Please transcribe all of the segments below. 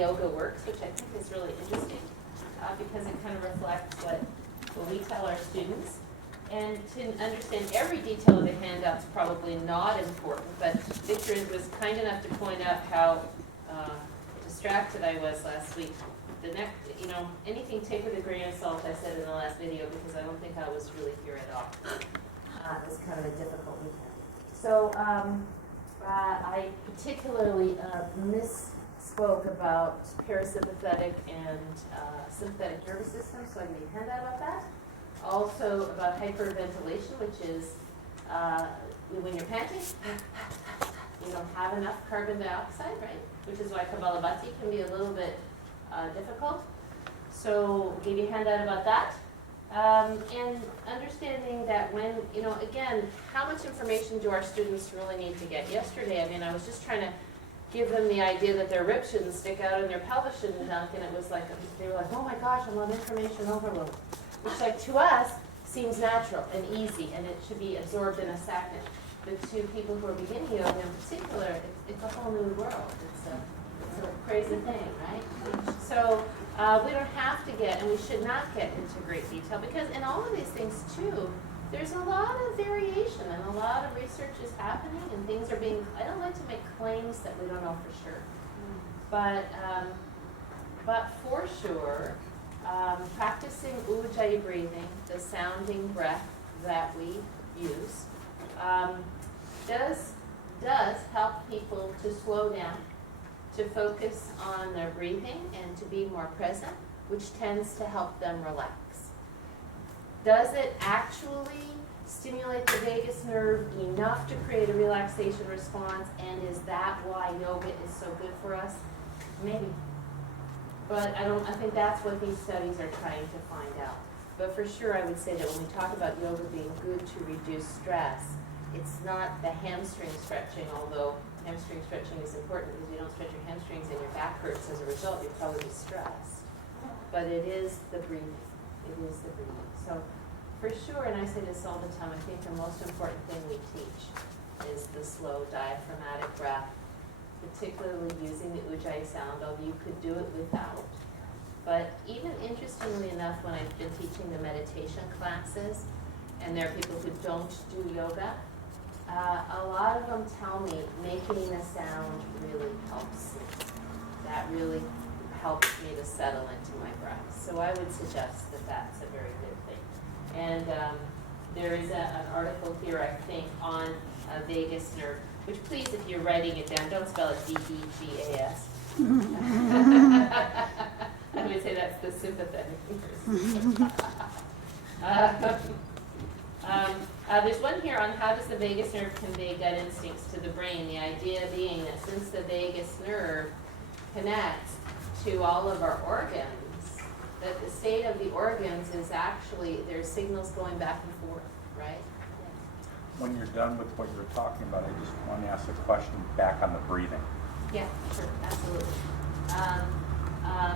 yoga works, which I think is really interesting because it kind of reflects what we tell our students. And to understand every detail of the handout's probably not important, but Victor was kind enough to point out how distracted I was last week. The next, anything take with a grain of salt, I said in the last video, because I don't think I was really here at all. It was kind of a difficult week. So I particularly misspoke about parasympathetic and sympathetic nervous system, so I can hand out about that. Also about hyperventilation, which is when you're panting, you don't have enough carbon dioxide, right? Which is why Kapalabhati can be a little bit difficult. So give you a handout about that. And understanding that when, again, how much information do our students really need to get? Yesterday, I was just trying to give them the idea that their ribs shouldn't stick out and their pelvis shouldn't dunk, and it was like, they were like, oh my gosh, I want information overload. Which, like, to us, seems natural and easy, and it should be absorbed in a second. But to people who are beginning yoga in particular, it's a whole new world. It's a crazy thing, right? So we don't have to get, and we should not get into great detail, because in all of these things, too, there's a lot of variation, and a lot of research is happening, and things are being, I don't like to make claims that we don't know for sure. But for sure, practicing Ujjayi breathing, the sounding breath that we use, does help people to slow down, to focus on their breathing, and to be more present, which tends to help them relax. Does it actually stimulate the vagus nerve enough to create a relaxation response, and is that why yoga is so good for us? Maybe. But I think that's what these studies are trying to find out. But for sure, I would say that when we talk about yoga being good to reduce stress, it's not the hamstring stretching, although hamstring stretching is important because you don't stretch your hamstrings and your back hurts as a result, you're probably stressed. But it is the breathing. It is the breathing. So for sure, and I say this all the time, I think the most important thing we teach is the slow diaphragmatic breath, particularly using the Ujjayi sound, although you could do it without. But even interestingly enough, when I've been teaching the meditation classes, and there are people who don't do yoga, a lot of them tell me making the sound really helps. That really helps me to settle into my breath. So I would suggest that that's a very good thing. And there is an article here, I think, on vagus nerve, which please, if you're writing it down, don't spell it D-E-G-A-S. I would say that's the sympathetic. There's one here on how does the vagus nerve convey gut instincts to the brain. The idea being that since the vagus nerve connects to all of our organs, that the state of the organs is actually, there's signals going back and forth, right? When you're done with what you're talking about, I just want to ask a question back on the breathing. Yeah, sure, absolutely.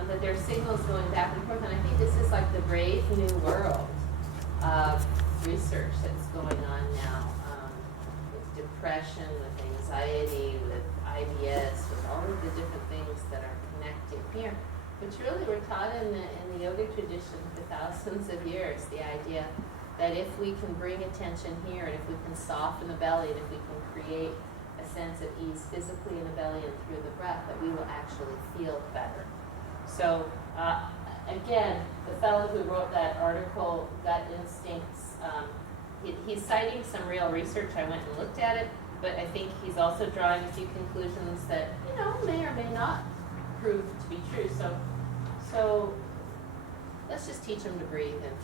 That there's signals going back and forth, and I think this is like the brave new world of research that's going on now with depression, with anxiety, with IBS, with all of the different things that are connecting here, which really were taught in the yoga tradition for thousands of years, the idea that if we can bring attention here, and if we can soften the belly, and if we can create a sense of ease physically in the belly and through the breath, that we will actually feel better. So, again, the fellow who wrote that article, Gut Instincts, he's citing some real research. I went and looked at it, but I think he's also drawing a few conclusions that, may or may not prove to be true. So let's just teach them to breathe and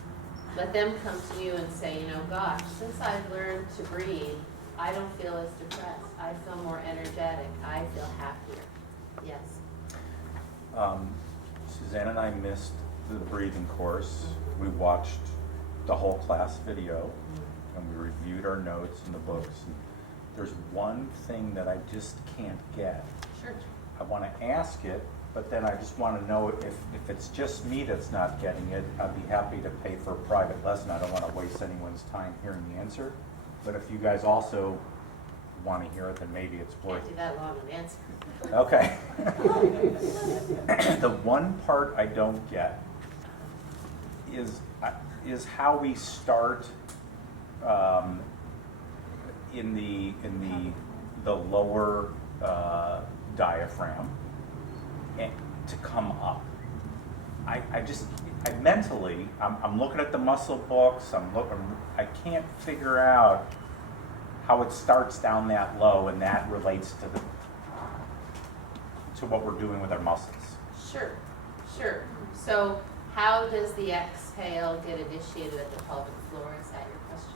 let them come to you and say, gosh, since I've learned to breathe, I don't feel as depressed. I feel more energetic. I feel happier. Yes. Suzanne and I missed the breathing course. We watched the whole class video, and we reviewed our notes and the books. And there's one thing that I just can't get. Sure. I want to ask it, but then I just want to know if it's just me that's not getting it, I'd be happy to pay for a private lesson. I don't want to waste anyone's time hearing the answer. But if you guys also want to hear it, then maybe it's worth Can't do that long an answer. Okay. The one part I don't get is how we start in the lower diaphragm to come up. I mentally, I'm looking at the muscle books. I can't figure out how it starts down that low, and that relates to what we're doing with our muscles. Sure, sure. So how does the exhale get initiated at the pelvic floor? Is that your question?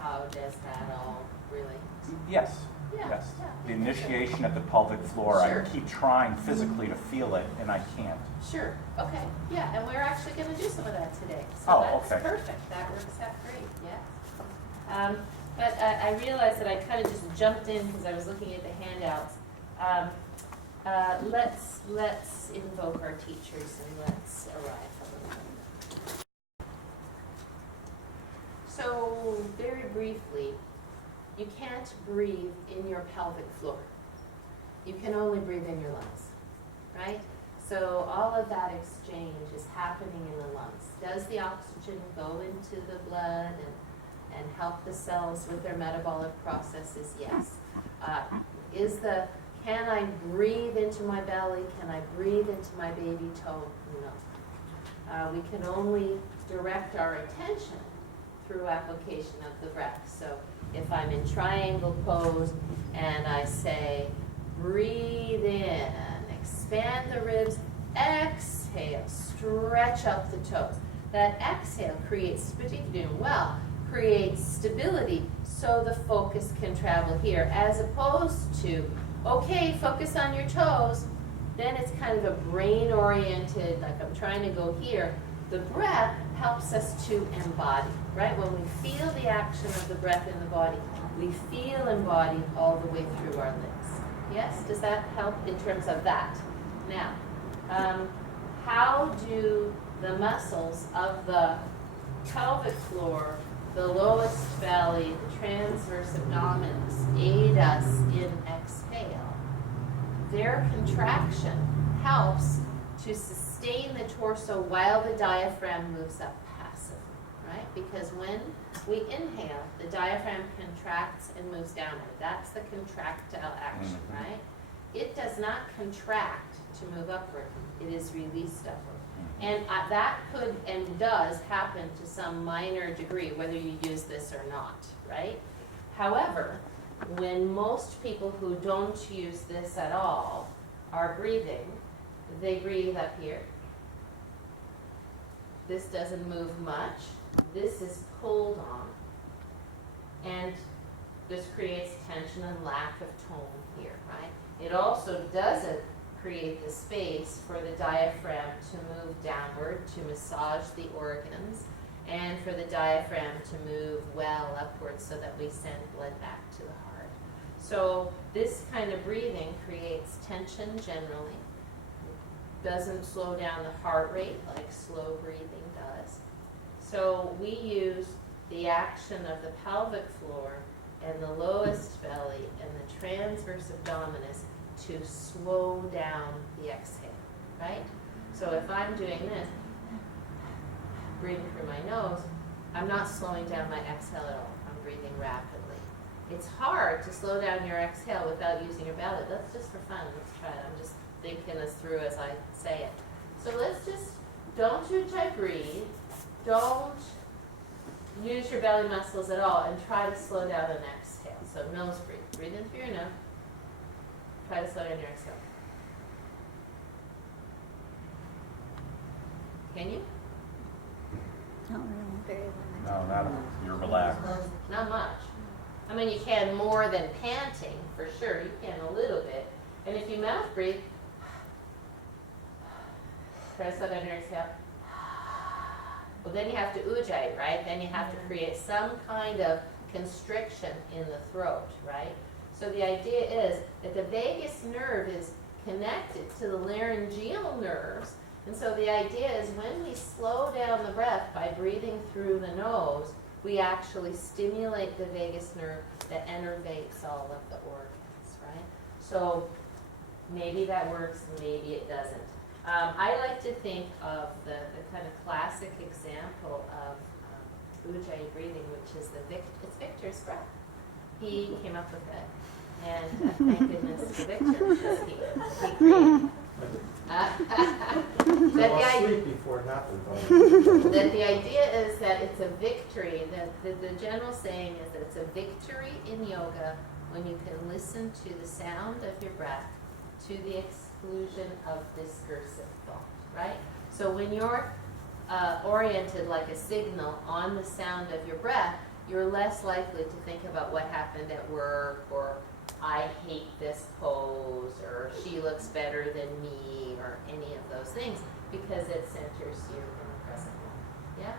How does that all relate? Yes, Yeah, yes. yeah. The initiation at the pelvic floor, Sure. I keep trying physically to feel it, and I can't. Sure, okay, yeah, and we're actually going to do some of that today. So Oh, that's okay. perfect, that works out great, yes. But I realized that I kind of just jumped in because I was looking at the handouts. Let's invoke our teachers and let's arrive. So, very briefly, you can't breathe in your pelvic floor. You can only breathe in your lungs, right? So all of that exchange is happening in the lungs. Does the oxygen go into the blood and help the cells with their metabolic processes? Yes. Can I breathe into my belly? Can I breathe into my baby toe? No. We can only direct our attention through application of the breath. So if I'm in triangle pose and I say, breathe in, expand the ribs, exhale, stretch out the toes. That exhale creates, particularly doing well, creates stability so the focus can travel here, as opposed to, okay, focus on your toes, then it's kind of a brain-oriented, like I'm trying to go here. The breath helps us to embody, right? When we feel the action of the breath in the body, we feel embodied all the way through our limbs. Yes? Does that help in terms of that? Now, how do the muscles of the pelvic floor, the lowest belly, the transverse abdominis aid us in exhale? Their contraction helps to sustain the torso while the diaphragm moves up passively, right? Because when we inhale, the diaphragm contracts and moves downward. That's the contractile action, right? It does not contract to move upward. It is released upward. And that could and does happen to some minor degree, whether you use this or not, right? However, when most people who don't use this at all are breathing, they breathe up here. This doesn't move much. This is pulled on. And this creates tension and lack of tone here, right? It also doesn't create the space for the diaphragm to move downward, to massage the organs, and for the diaphragm to move well upwards so that we send blood back to the heart. So this kind of breathing creates tension generally, doesn't slow down the heart rate like slow breathing does. So we use the action of the pelvic floor and the lowest belly and the transverse abdominis to slow down the exhale, right? So if I'm doing this, breathing through my nose, I'm not slowing down my exhale at all. I'm breathing rapidly. It's hard to slow down your exhale without using your belly. Let's just for fun, let's try it. I'm just thinking this through as I say it. So let's just, don't you try breathe. Don't use your belly muscles at all and try to slow down an exhale. So nose breathe. Breathe in through your nose. Try to slow down your exhale. Can you? No, not you're relaxed. Not much. I mean, you can more than panting, for sure. You can a little bit. And if you mouth breathe, try to slow down your exhale. Well, then you have to ujjayi, right? Then you have to create some kind of constriction in the throat, right? So the idea is that the vagus nerve is connected to the laryngeal nerves. And so the idea is when we slow down the breath by breathing through the nose, we actually stimulate the vagus nerve that innervates all of the organs, right? So maybe that works, maybe it doesn't. I like to think of the kind of classic example of Ujjayi breathing, which is it's Victor's breath. He came up with it, and thank goodness to Victor, because he created it. Sleep before it happened. That the idea is that it's a victory, that the general saying is that it's a victory in yoga when you can listen to the sound of your breath to the exclusion of discursive thought, right? So when you're oriented like a signal on the sound of your breath, you're less likely to think about what happened at work, or I hate this pose, or she looks better than me, or any of those things, because it centers you in the present moment. Yeah?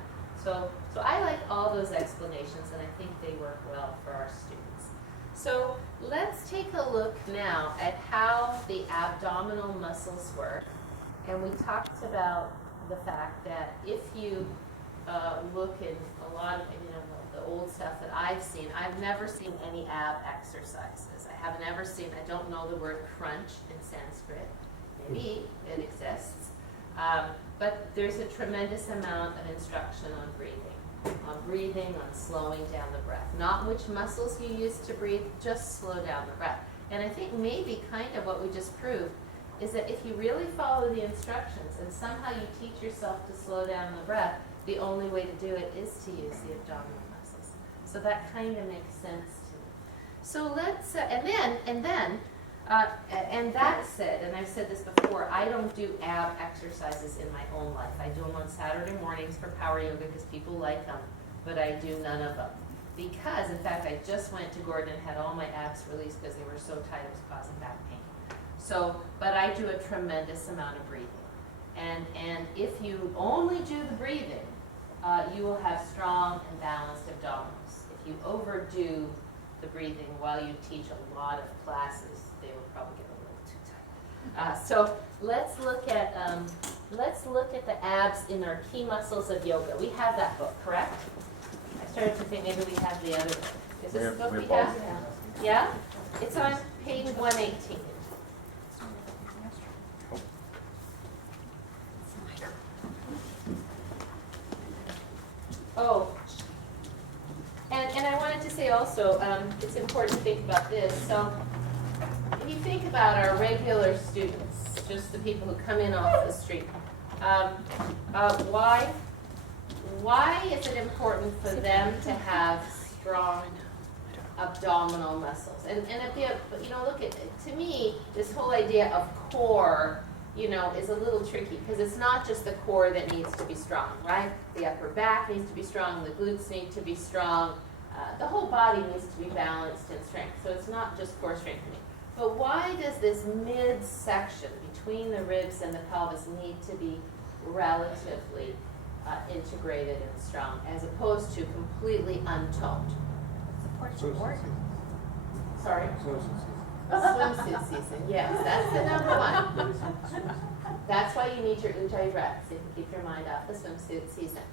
So I like all those explanations, and I think they work well for our students. So let's take a look now at how the abdominal muscles work. And we talked about the fact that if you look at a lot of the old stuff that I've seen, I've never seen any ab exercises. I haven't ever seen, I don't know the word crunch in Sanskrit. Maybe it exists. But there's a tremendous amount of instruction on breathing, on slowing down the breath. Not which muscles you use to breathe, just slow down the breath. And I think maybe kind of what we just proved is that if you really follow the instructions and somehow you teach yourself to slow down the breath, the only way to do it is to use the abdominal muscles. So that kind of makes sense to me. So let's, and that said, and I've said this before, I don't do ab exercises in my own life. I do them on Saturday mornings for power yoga because people like them, but I do none of them. Because, in fact, I just went to Gordon and had all my abs released because they were so tight it was causing back pain. So, but I do a tremendous amount of breathing. And if you only do the breathing, you will have strong and balanced abdominals. If you overdo the breathing while you teach a lot of classes, they will probably get a little too tight. So let's look at the abs in our key muscles of yoga. We have that book, correct? I started to think maybe we have the other. Is this book we have? Yeah? It's on page 118. Oh, and I wanted to say also, it's important to think about this. So if you think about our regular students, just the people who come in off the street, why is it important for them to have strong abdominal muscles? And if you look at, to me, this whole idea of core, is a little tricky, because it's not just the core that needs to be strong, right? The upper back needs to be strong, the glutes need to be strong, the whole body needs to be balanced in strength. So it's not just core strengthening. But why does this midsection between the ribs and the pelvis need to be relatively integrated and strong, as opposed to completely untoned? Supports your organ. Sorry? Swimsuit season, yes, that's the number one. That's why you need your Ujjayi breath, so you can keep your mind off the swimsuit season.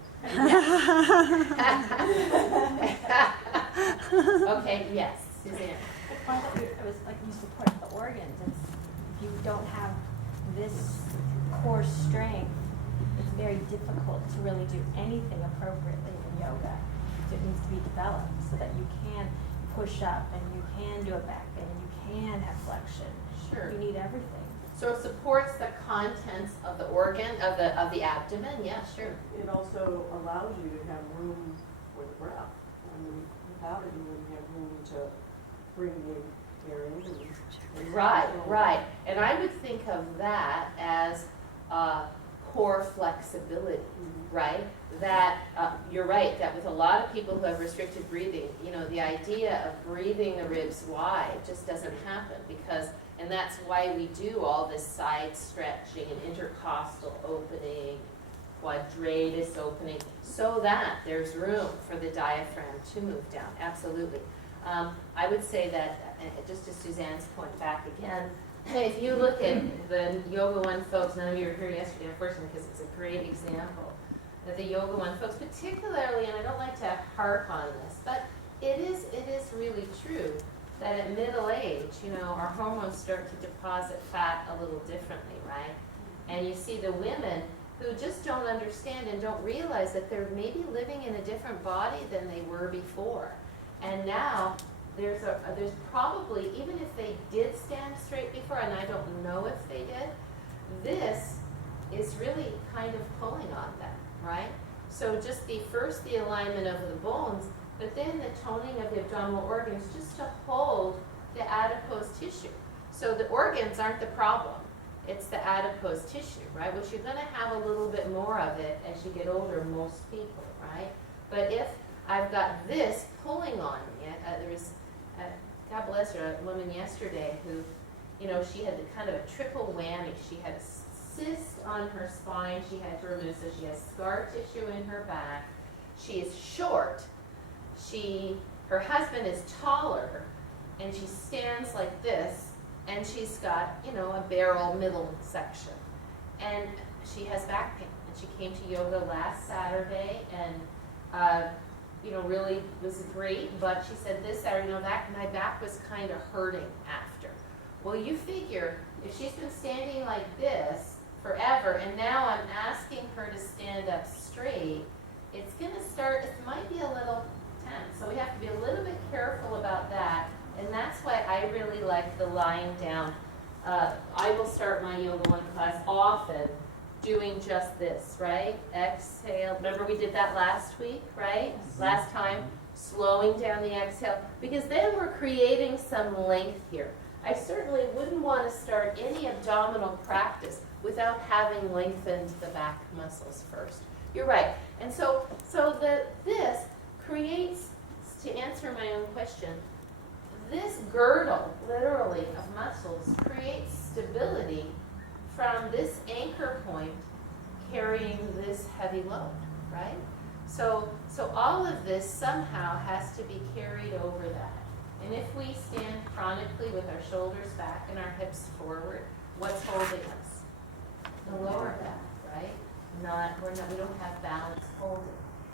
Okay, yes, Suzanne. Well, I thought it was like you support the organs. If you don't have this core strength, it's very difficult to really do anything appropriately in yoga. So it needs to be developed so that you can push up and you can do a back bend and you can have flexion. Sure. You need everything. So it supports the contents of the organ, of the abdomen, yeah, sure. It also allows you to have room with breath. Without it, you wouldn't have room to bring the Right, right. And I would think of that as core flexibility, right? That, you're right, that with a lot of people who have restricted breathing, the idea of breathing the ribs wide just doesn't happen, and that's why we do all this side stretching and intercostal opening, quadratus opening, so that there's room for the diaphragm to move down, absolutely. I would say that, just to Suzanne's point back again, if you look at the Yoga One folks, none of you were here yesterday, unfortunately, because it's a great example. The Yoga One folks, particularly, and I don't like to harp on this, but it is really true that at middle age, our hormones start start to deposit fat a little differently, right? And you see the women who just don't understand and don't realize that they're maybe living in a different body than they were before. And now there's probably, even if they did stand straight before, and I don't know if they did, this is really kind of pulling on them, right? So just the alignment of the bones, but then the toning of the abdominal organs just to hold the adipose tissue. So the organs aren't the problem. It's the adipose tissue, right? Which you're going to have a little bit more of it as you get older, most people, right? But if I've got this pulling on it, there was, God bless her, a woman yesterday who, you know, she had the kind of triple whammy. She had a cyst on her spine, she had bursitis, she has scar tissue in her back, she is short, her husband is taller, and she stands like this, and she's got, you know, a barrel middle section. And she has back pain. And she came to yoga last Saturday and, you know, really was great. But she said this Saturday, you know, my back was kind of hurting after. Well, you figure if she's been standing like this forever, and now I'm asking her to stand up straight, it's going to start, it might be a little tense. So we have to be a little bit careful about that. And that's why I really like the lying down. I will start my Yoga 1 class often doing just this, right? Exhale. Remember we did that last week, right? Last time, slowing down the exhale. Because then we're creating some length here. I certainly wouldn't want to start any abdominal practice without having lengthened the back muscles first. You're right. And so this creates, to answer my own question, this girdle, literally, of muscles creates stability from this anchor point carrying this heavy load, right? So all of this somehow has to be carried over that. And if we stand chronically with our shoulders back and our hips forward, what's holding us? The lower back, right? We don't have balance holding.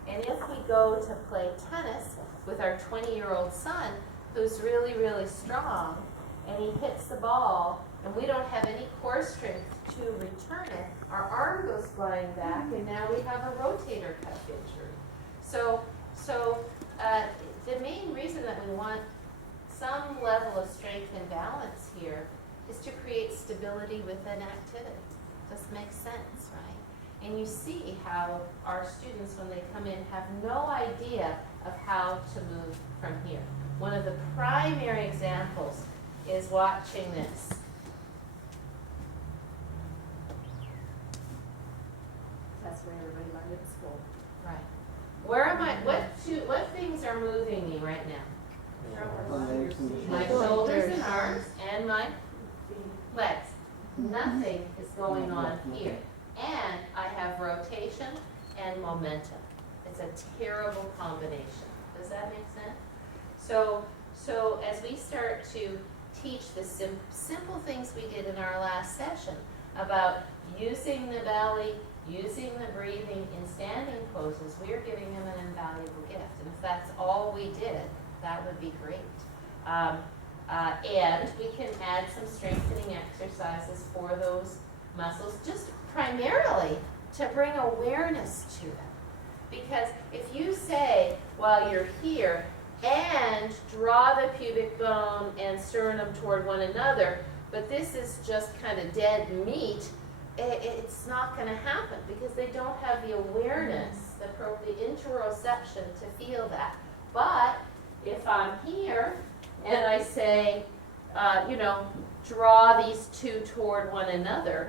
And if we go to play tennis with our 20-year-old son, who's really, really strong, and he hits the ball, and we don't have any core strength to return it, our arm goes flying back, and now we have a rotator cuff injury. So the main reason that we want some level of strength and balance here is to create stability within activity. Does make sense, right? And you see how our students, when they come in, have no idea of how to move from here. One of the primary examples is watching this. That's what everybody learned in school. Right. Where am I? What things are moving me right now? My shoulders and arms and my legs. Nothing is going on here. And I have rotation and momentum. It's a terrible combination. Does that make sense? So as we start to teach the simple things we did in our last session about using the belly, using the breathing in standing poses, we're giving them an invaluable gift. And if that's all we did, that would be great. And we can add some strengthening exercises for those muscles, just primarily to bring awareness to them. Because if you say, while you're here, and draw the pubic bone and sternum toward one another, but this is just kind of dead meat, it's not going to happen because they don't have the awareness, the interoception to feel that. But if I'm here and I say, draw these two toward one another,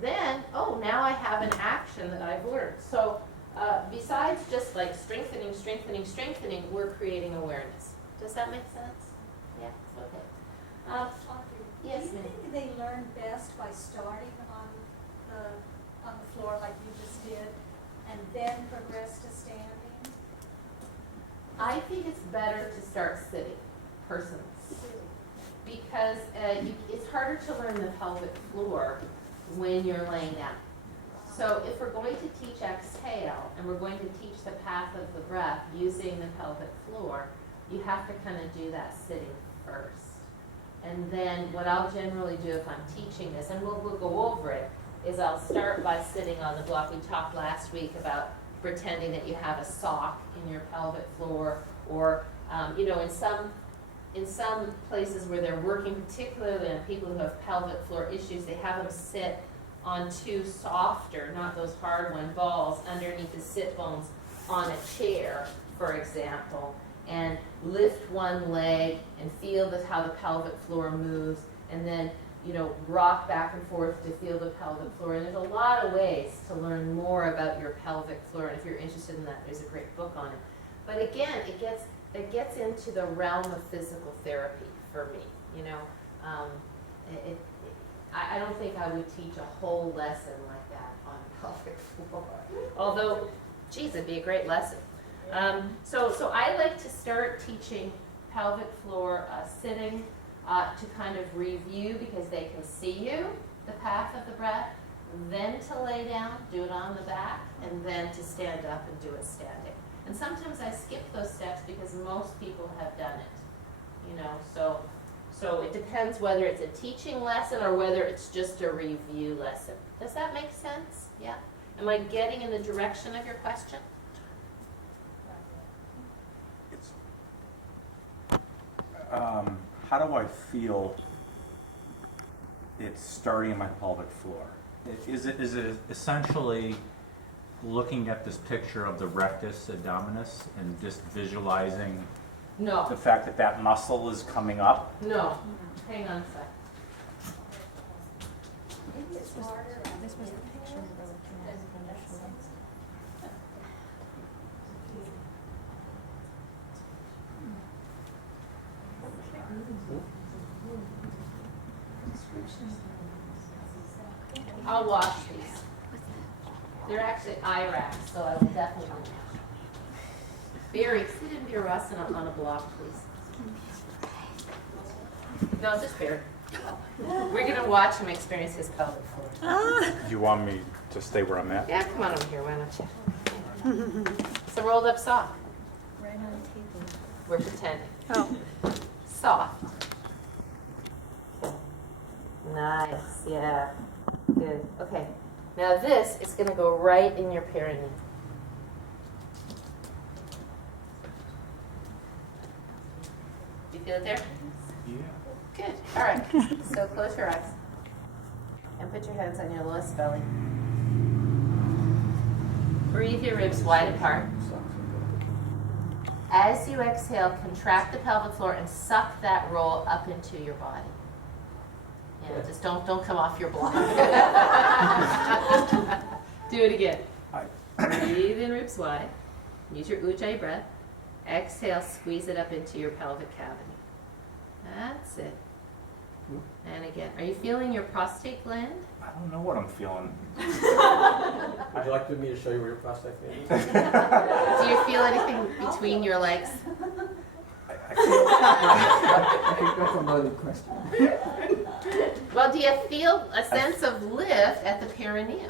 then, now I have an action that I've learned. So besides just like strengthening, we're creating awareness. Does that make sense? Yeah, okay. Yes, Do you ma'am. think they learn best by starting on the floor like you just did, and then progress to standing? I think it's better to start sitting, personally, because it's harder to learn the pelvic floor when you're laying down. So if we're going to teach exhale, and we're going to teach the path of the breath using the pelvic floor, you have to kind of do that sitting first. And And then what I'll generally do if I'm teaching this, and we'll go over it, is I'll start by sitting on the block. We talked last week about pretending that you have a sock in your pelvic floor, or in some places where they're working, particularly in people who have pelvic floor issues, they have them sit on two softer, not those hard one, balls underneath the sit bones on a chair, for example, and lift one leg and feel how the pelvic floor moves, and then rock back and forth to feel the pelvic floor. And there's a lot of ways to learn more about your pelvic floor, and if you're interested in that, there's a great book on it. But again, it gets into the realm of physical therapy for me. I don't think I would teach a whole lesson like that on pelvic floor. Although, geez, it'd be a great lesson. So I like to start teaching pelvic floor sitting to kind of review, because they can see you, the path of the breath, then to lay down, do it on the back, and then to stand up and do it standing. And sometimes I skip those steps because most people have done it. So it depends whether it's a teaching lesson or whether it's just a review lesson. Does that make sense? Yeah? Am I getting in the direction of your question? How do I feel it's starting in my pelvic floor? Is it essentially looking at this picture of the rectus abdominis and just visualizing No. the fact that muscle is coming up? No. Hang on a sec. This was the picture. I'll wash these. They're actually eye wraps, so I will definitely wash them. Barry, sit in Virasana on a block, please. No, just Barry. We're going to watch him experience his pelvic floor. Do you want me to stay where I'm at? Yeah, come on over here, why don't you? It's a rolled up sock. We're pretending. Soft. Nice, yeah. Good. Okay. Now this is going to go right in your perineum. You feel it there? Yeah. Good. All right. So close your eyes. And put your hands on your lowest belly. Breathe your ribs wide apart. As you exhale, contract the pelvic floor and suck that roll up into your body. Yeah, just don't come off your block. Do it again. Breathe in ribs wide. Use your ujjayi breath. Exhale, squeeze it up into your pelvic cavity. That's it. And again, are you feeling your prostate gland? I don't know what I'm feeling. Would you like me to show you where your prostate is? Do you feel anything between your legs? I think that's a loaded question. Well, do you feel a sense of lift at the perineum?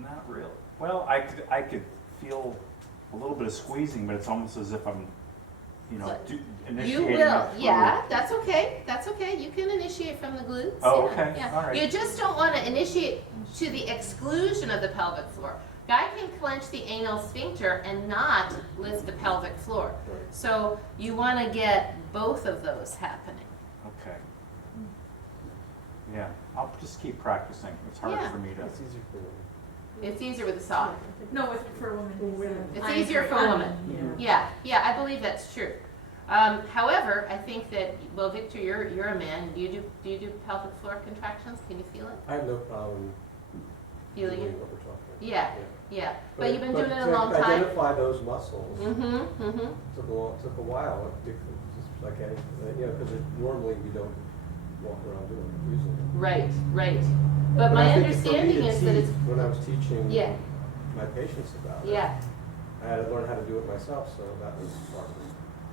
Not really. Well, I could feel a little bit of squeezing, but it's almost as if I'm, initiating. You will. Yeah, that's okay. That's okay. You can initiate from the glutes. Oh, Yeah, okay. yeah. All right. You just don't want to initiate to the exclusion of the pelvic floor. Guy can clench the anal sphincter and not lift the pelvic floor. So you want to get both of those happening. Okay. Yeah, I'll just keep practicing. It's hard Yeah. for me to. It's easier with a sock. No, for women. It's easier for a woman. Yeah, I believe that's true. However, I think that, well, Victor, you're a man. Do you do pelvic floor contractions? Can you feel it? I have no problem. Feeling it? doing what we're talking Yeah, yeah. But you've been doing it a to long time. identify those muscles Mm-hmm. took a while. Just like anything, because normally we don't know what I'm doing usually. Right. But my I think for me understanding to is that teach, it's, when I was teaching yeah, my patients about it, yeah, I had to learn how to do it myself, so that was the process.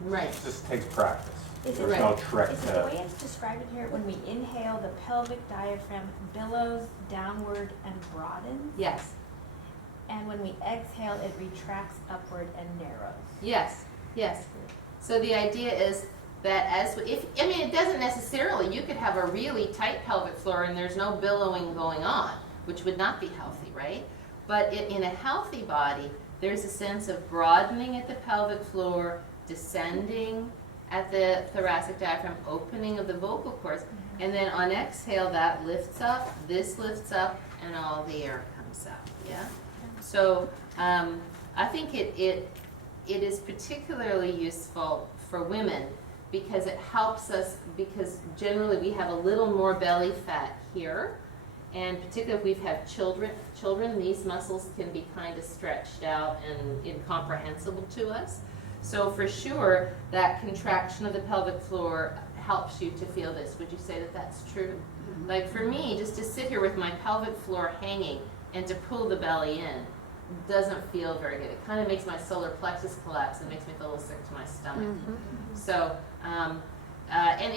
right. It just takes practice. Is it, There's Right. no trick is it to the way it's described in here? When we inhale, the pelvic diaphragm billows downward and broadens. Yes, And when we exhale, it retracts upward and narrows. yes. So the idea is that I mean, it doesn't necessarily, you could have a really tight pelvic floor and there's no billowing going on, which would not be healthy, right? But in a healthy body, there's a sense of broadening at the pelvic floor, descending at the thoracic diaphragm, opening of the vocal cords, and then on exhale, that lifts up, this lifts up, and all the air comes out, yeah? So I think it is particularly useful for women because it helps us, because generally we have a little more belly fat here, and particularly if we've had children, these muscles can be kind of stretched out and incomprehensible to us. So for sure, that contraction of the pelvic floor helps you to feel this. Would you say that that's true? Like for me, just to sit here with my pelvic floor hanging and to pull the belly in doesn't feel very good. It kind of makes my solar plexus collapse and makes me feel a little sick to my stomach. So, and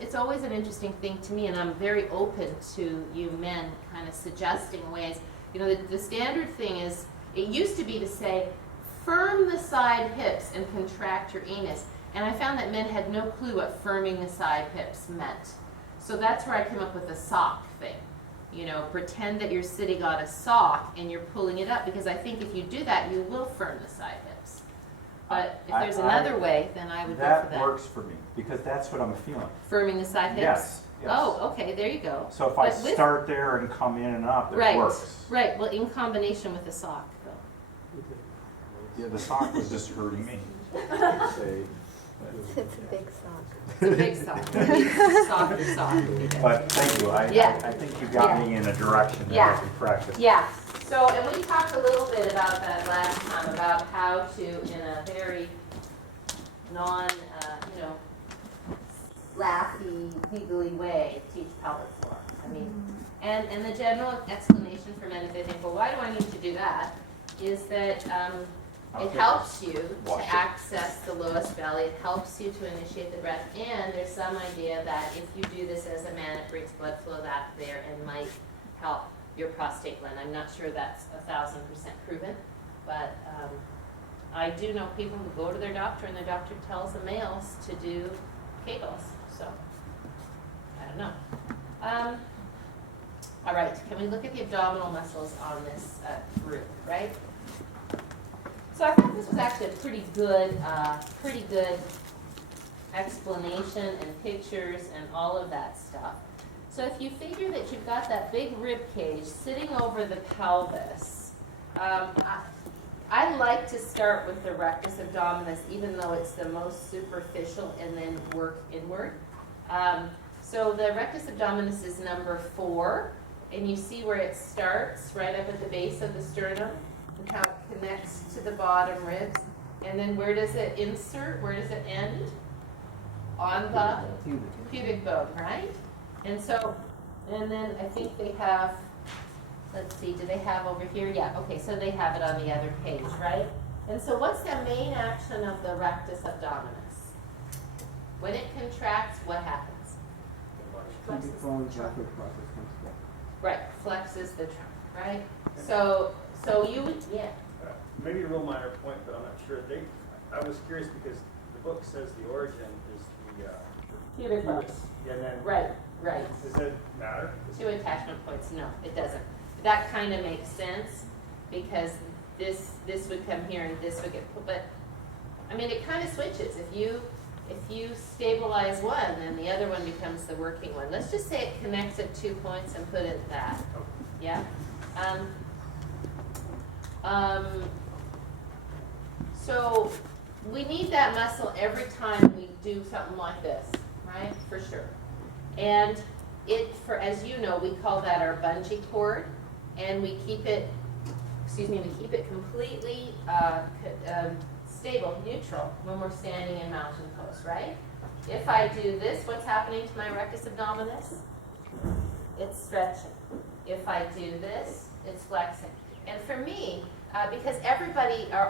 it's always an interesting thing to me, and I'm very open to you men kind of suggesting ways. You know, the standard thing is, it used to be to say, firm the side hips and contract your anus. And I found that men had no clue what firming the side hips meant. So that's where I came up with the sock thing. You know, pretend that you're sitting on a sock and you're pulling it up, because I think if you do that, you will firm the side hips. But if there's another way, then I would go for that. That works for me, because that's what I'm feeling. Firming the side hips? Yes. Oh, okay, there you go. So if I start there and come in and up, it works. Right, well, in combination with the sock, though. Yeah, the sock was just hurting me. Say, It's a big sock. It's a sock. But thank you. I think you got me in a direction that I can practice. Yeah. So, and we talked a little bit about that last time, about how to, in a very laughy, giggly way, teach pelvic floor. I mean, and the general explanation for men, if they think, well, why do I need to do that, is that it helps you to access the lowest belly. It helps you to initiate the breath. And there's some idea that if you do this as a man, it brings blood flow out there and might help your prostate gland. I'm not sure that's 1,000% proven, but I do know people who go to their doctor and their doctor tells the males to do Kegels. So, I don't know. All right, can we look at the abdominal muscles on this group, right? So I thought this was actually a pretty good explanation and pictures and all of that stuff. So if you figure that you've got that big rib cage sitting over the pelvis, I like to start with the rectus abdominis, even though it's the most superficial, and then work inward. So the rectus abdominis is number 4, and you see where it starts, right up at the base of the sternum, how it connects to the bottom ribs, and then where does it insert? Where does it end? On the pubic bone, right? And so, and then I think they have, let's see, do they have over here? Yeah, okay, so they have it on the other page, right? And so what's the main action of the rectus abdominis? When it contracts, what happens? Right, flexes the trunk, right? So you would, yeah. Maybe a real minor point, but I'm not sure. I was curious because the book says the origin is Pubic bone. and then Right. Does that matter? 2 attachment points. No, it doesn't. That kind of makes sense because this would come here and this would get, but I mean it kind of switches. If you stabilize one, then the other one becomes the working one. Let's just say it connects at 2 points and put it at that. Yeah. So we need that muscle every time we do something like this, right? For sure. And as you know, we call that our bungee cord, and we keep it completely stable, neutral when we're standing in mountain pose, right? If I do this, what's happening to my rectus abdominis? It's stretching. If I do this, it's flexing. And for me, because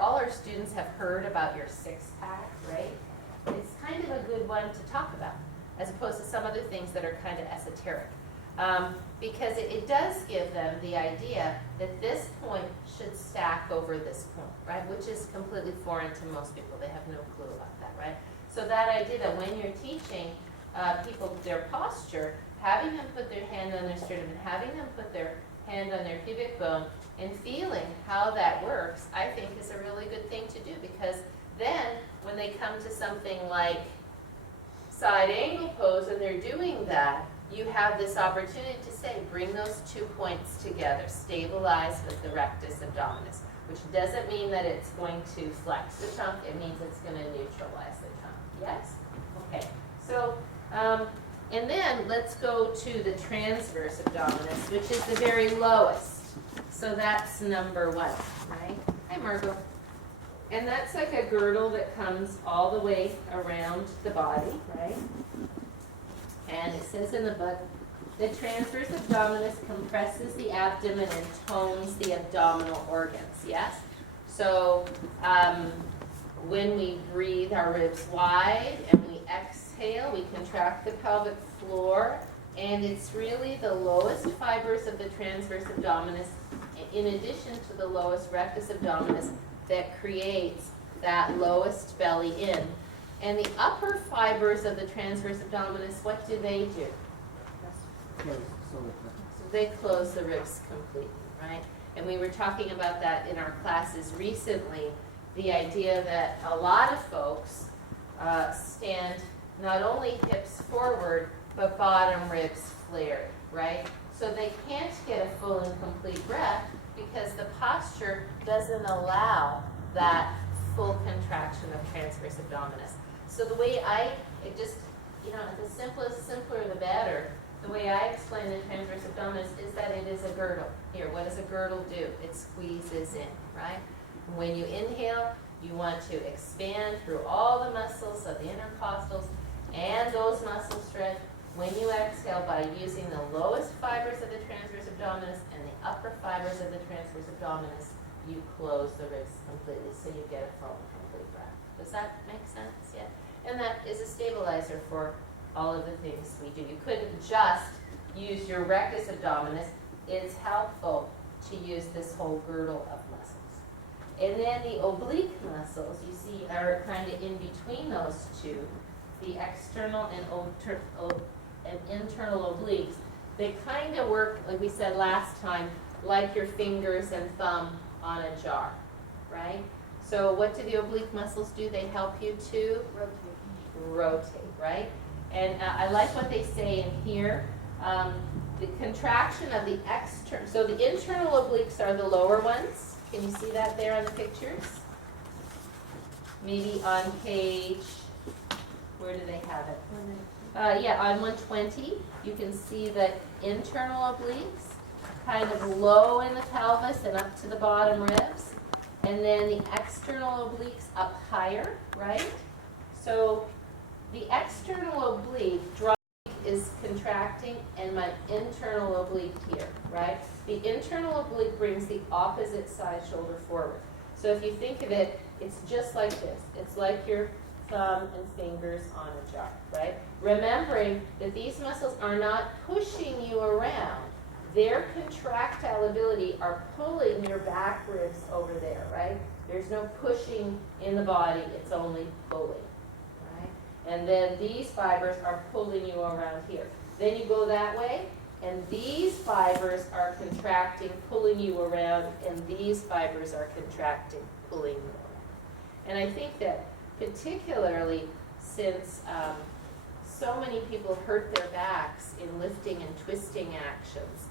all our students have heard about your 6-pack, right? It's kind of a good one to talk about, as opposed to some other things that are kind of esoteric. Because it does give them the idea that this point should stack over this point, right? Which is completely foreign to most people. They have no clue about that, right? So that idea that when you're teaching people their posture, having them put their hand on their sternum and having them put their hand on their pubic bone and feeling how that works, I think is a really good thing to do, because then when they come to something like side angle pose and they're doing that, you have this opportunity to say, bring those 2 points together, stabilize with the rectus abdominis, which doesn't mean that it's going to flex the trunk, it means it's going to neutralize the trunk. Yes? Okay, so, and then let's go to the transverse abdominis, which is the very lowest. So that's number 1, right? Hi, Margot. And that's like a girdle that comes all the way around the body, right? And it says in the book, the transverse abdominis compresses the abdomen and tones the abdominal organs, yes? So when we breathe our ribs wide and we exhale, we contract the pelvic floor, and it's really the lowest fibers of the transverse abdominis, in addition to the lowest rectus abdominis, that creates that lowest belly in. And the upper fibers of the transverse abdominis, what do? They close the ribs completely, right? And we were talking about that in our classes recently, the idea that a lot of folks stand not only hips forward, but bottom ribs flared, right? So they can't get a full and complete breath because the posture doesn't allow that full contraction of transverse abdominis. So the way the simpler the better. The way I explain the transverse abdominis is that it is a girdle. Here, what does a girdle do? It squeezes in, right? When you inhale, you want to expand through all the muscles of the intercostals, and those muscles stretch. When you exhale, by using the lowest fibers of the transverse abdominis and the upper fibers of the transverse abdominis, you close the ribs completely, so you get a full complete breath. Does that make sense? Yeah. And that is a stabilizer for all of the things we do. You couldn't just use your rectus abdominis. It's helpful to use this whole girdle of muscles. And then the oblique muscles, you see, are kind of in between those two. The external and internal obliques. They kind of work, like we said last time, like your fingers and thumb on a jar, right? So what do the oblique muscles do? They help you to rotate, right? And I like what they say in here. The contraction of the external, so the internal obliques are the lower ones. Can you see that there on the pictures? Maybe on page, where do they have it? Yeah, on 120, you can see that internal obliques kind of low in the pelvis and up to the bottom ribs. And then the external obliques up higher, right? So the external oblique is contracting and my internal oblique here, right? The internal oblique brings the opposite side shoulder forward. So if you think of it, it's just like this. It's like your thumb and fingers on a jar, right? Remembering that these muscles are not pushing you around. Their contractility are pulling your back ribs over there, right? There's no pushing in the body, it's only pulling, right? And then these fibers are pulling you around here. Then you go that way, and these fibers are contracting, pulling you around, and these fibers are contracting, pulling you around. And I think that particularly since so many people hurt their backs in lifting and twisting actions,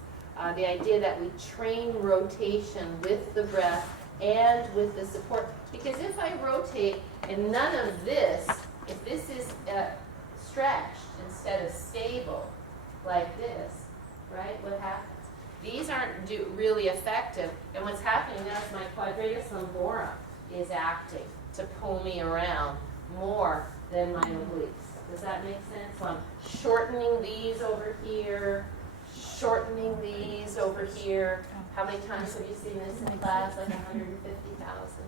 the idea that we train rotation with the breath and with the support. Because if I rotate and none of this, if this is stretched instead of stable, like this, right, what happens? These aren't really effective, and what's happening now is my quadratus lumborum is acting to pull me around more than my obliques. Does that make sense? So I'm shortening these over here, shortening these over here. How many times have you seen this in class? Like 150,000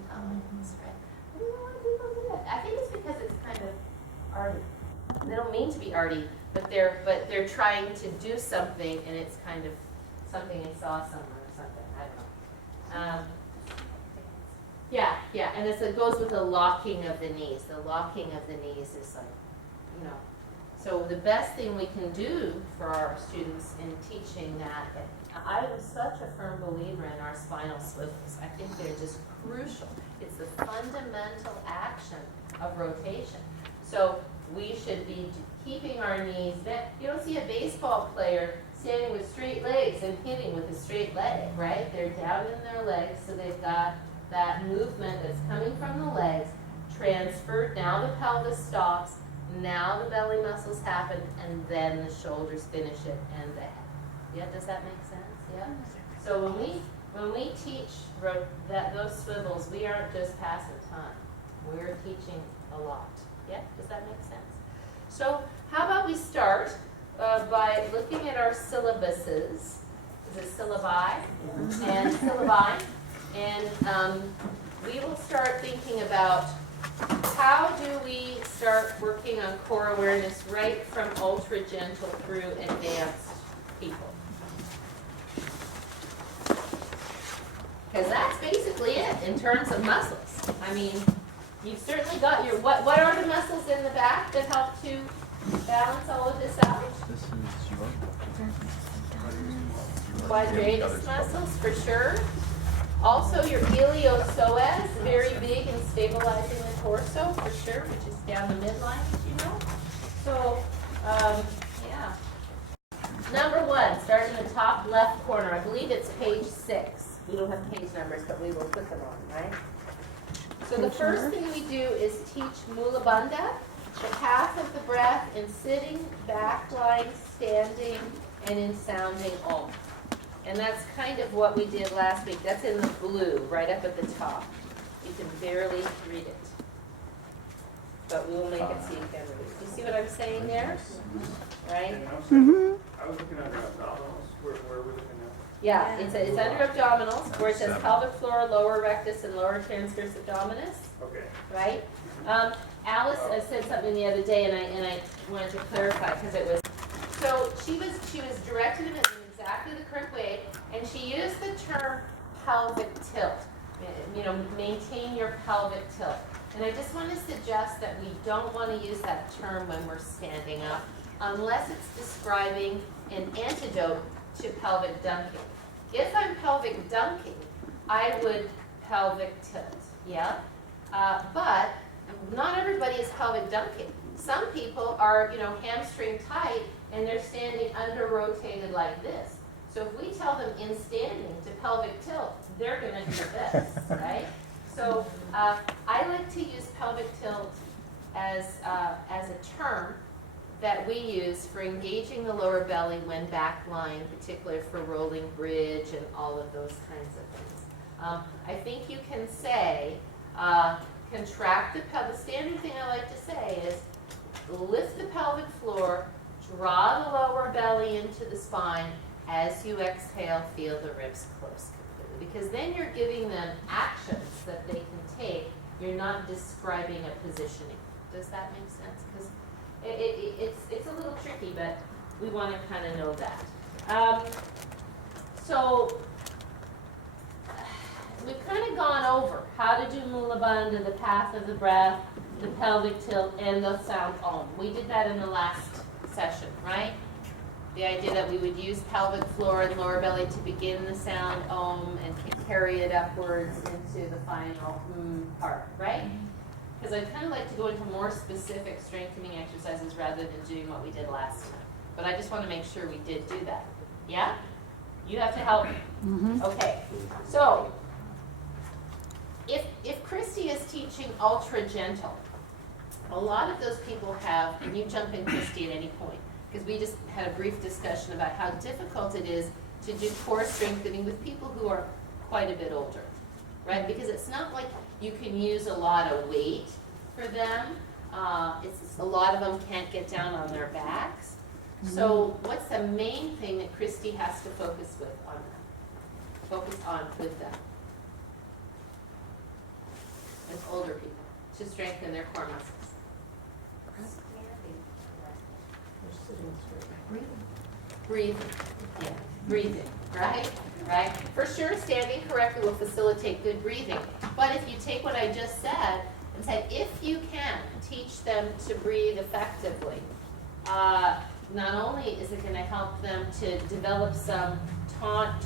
times, right? I don't know why people do that. I think it's because it's kind of arty. They don't mean to be arty, but they're trying to do something, and it's kind of something that's awesome or something. I don't know. Yeah, and it goes with the locking of the knees. The locking of the knees is So the best thing we can do for our students in teaching that, I am such a firm believer in our spinal swivels. I think they're just crucial. It's the fundamental action of rotation. So we should be keeping our knees bent. You don't see a baseball player standing with straight legs and hitting with a straight leg, right? They're down in their legs, so they've got that movement that's coming from the legs transferred. Now the pelvis stops. Now the belly muscles happen, and then the shoulders finish it, and the head. Yeah, does that make sense? Yeah. So when we teach those swivels, we aren't just passing time. We're teaching a lot. Yeah, does that make sense? So how about we start by looking at our syllabuses, the syllabi, and we will start thinking about how do we start working on core awareness right from ultra gentle through advanced people. Because that's basically it in terms of muscles. I mean, you've certainly got your, what are the muscles in the back that help to balance all of this out? This is your Quadratus muscles for sure. Also your iliopsoas, very big in stabilizing the torso for sure, which is down the midline, you know. So, yeah. Number one, starting in the top left corner. I believe it's page 6. We don't have page numbers, but we will put them on, right? So the first thing we do is teach Mula Bandha, the path of the breath in sitting, back lying, standing, and in sounding Om. And that's kind of what we did last week. That's in the blue, right up at the top. You can barely read it. But we will make it so you can read. You see what I'm saying there? Right? I was looking at the abdominals. Where were we looking at? Yeah, it's under abdominals, where it says pelvic floor, lower rectus, and lower transverse abdominis. Okay. Right? Alice said something the other day, and I wanted to clarify because it was. So she was directed in exactly the correct way, and she used the term pelvic tilt. You know, maintain your pelvic tilt. And I just want to suggest that we don't want to use that term when we're standing up, unless it's describing an antidote to pelvic dunking. If I'm pelvic dunking, I would pelvic tilt. Yeah. But not everybody is pelvic dunking. Some people are, you know, hamstring tight and they're standing under rotated like this. So if we tell them in standing to pelvic tilt, they're going to do this, right? So I like to use pelvic tilt as a term that we use for engaging the lower belly when back lying, particularly for rolling bridge and all of those kinds of things. I think you can say contract the pelvic. The standard thing I like to say is lift the pelvic floor, draw the lower belly into the spine. As you exhale, feel the ribs close. Because then you're giving them actions that they can take. You're not describing a positioning. Does that make sense? Because it's a little tricky, but we want to kind of know that. So we've kind of gone over how to do Mula Bandha, the path of the breath, the pelvic tilt, and the sound Om. We did that in the last session, right? The idea that we would use pelvic floor and lower belly to begin the sound Om and carry it upwards into the final part, right? Because I'd kind of like to go into more specific strengthening exercises rather than doing what we did last time. But I just want to make sure we did do that. Yeah? You have to help me. Okay. So, if Christy is teaching ultra gentle, a lot of those people have, and you jump in, Christy, at any point, because we just had a brief discussion about how difficult it is to do core strengthening with people who are quite a bit older, right? Because it's not like you can use a lot of weight for them. A lot of them can't get down on their backs. So what's the main thing that Christy has to focus on with them? As older people, to strengthen their core muscles. Breathing. Yeah. Breathing, right? Right? For sure, standing correctly will facilitate good breathing. But if you take what I just said and say, if you can teach them to breathe effectively, not only is it going to help them to develop some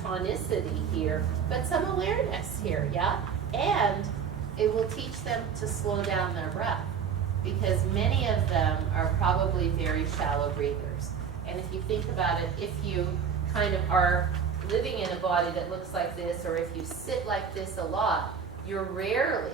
tonicity here, but some awareness here, yeah? And it will teach them to slow down their breath, because many of them are probably very shallow breathers. And if you think about it, if you kind of are living in a body that looks like this, or if you sit like this a lot, you're rarely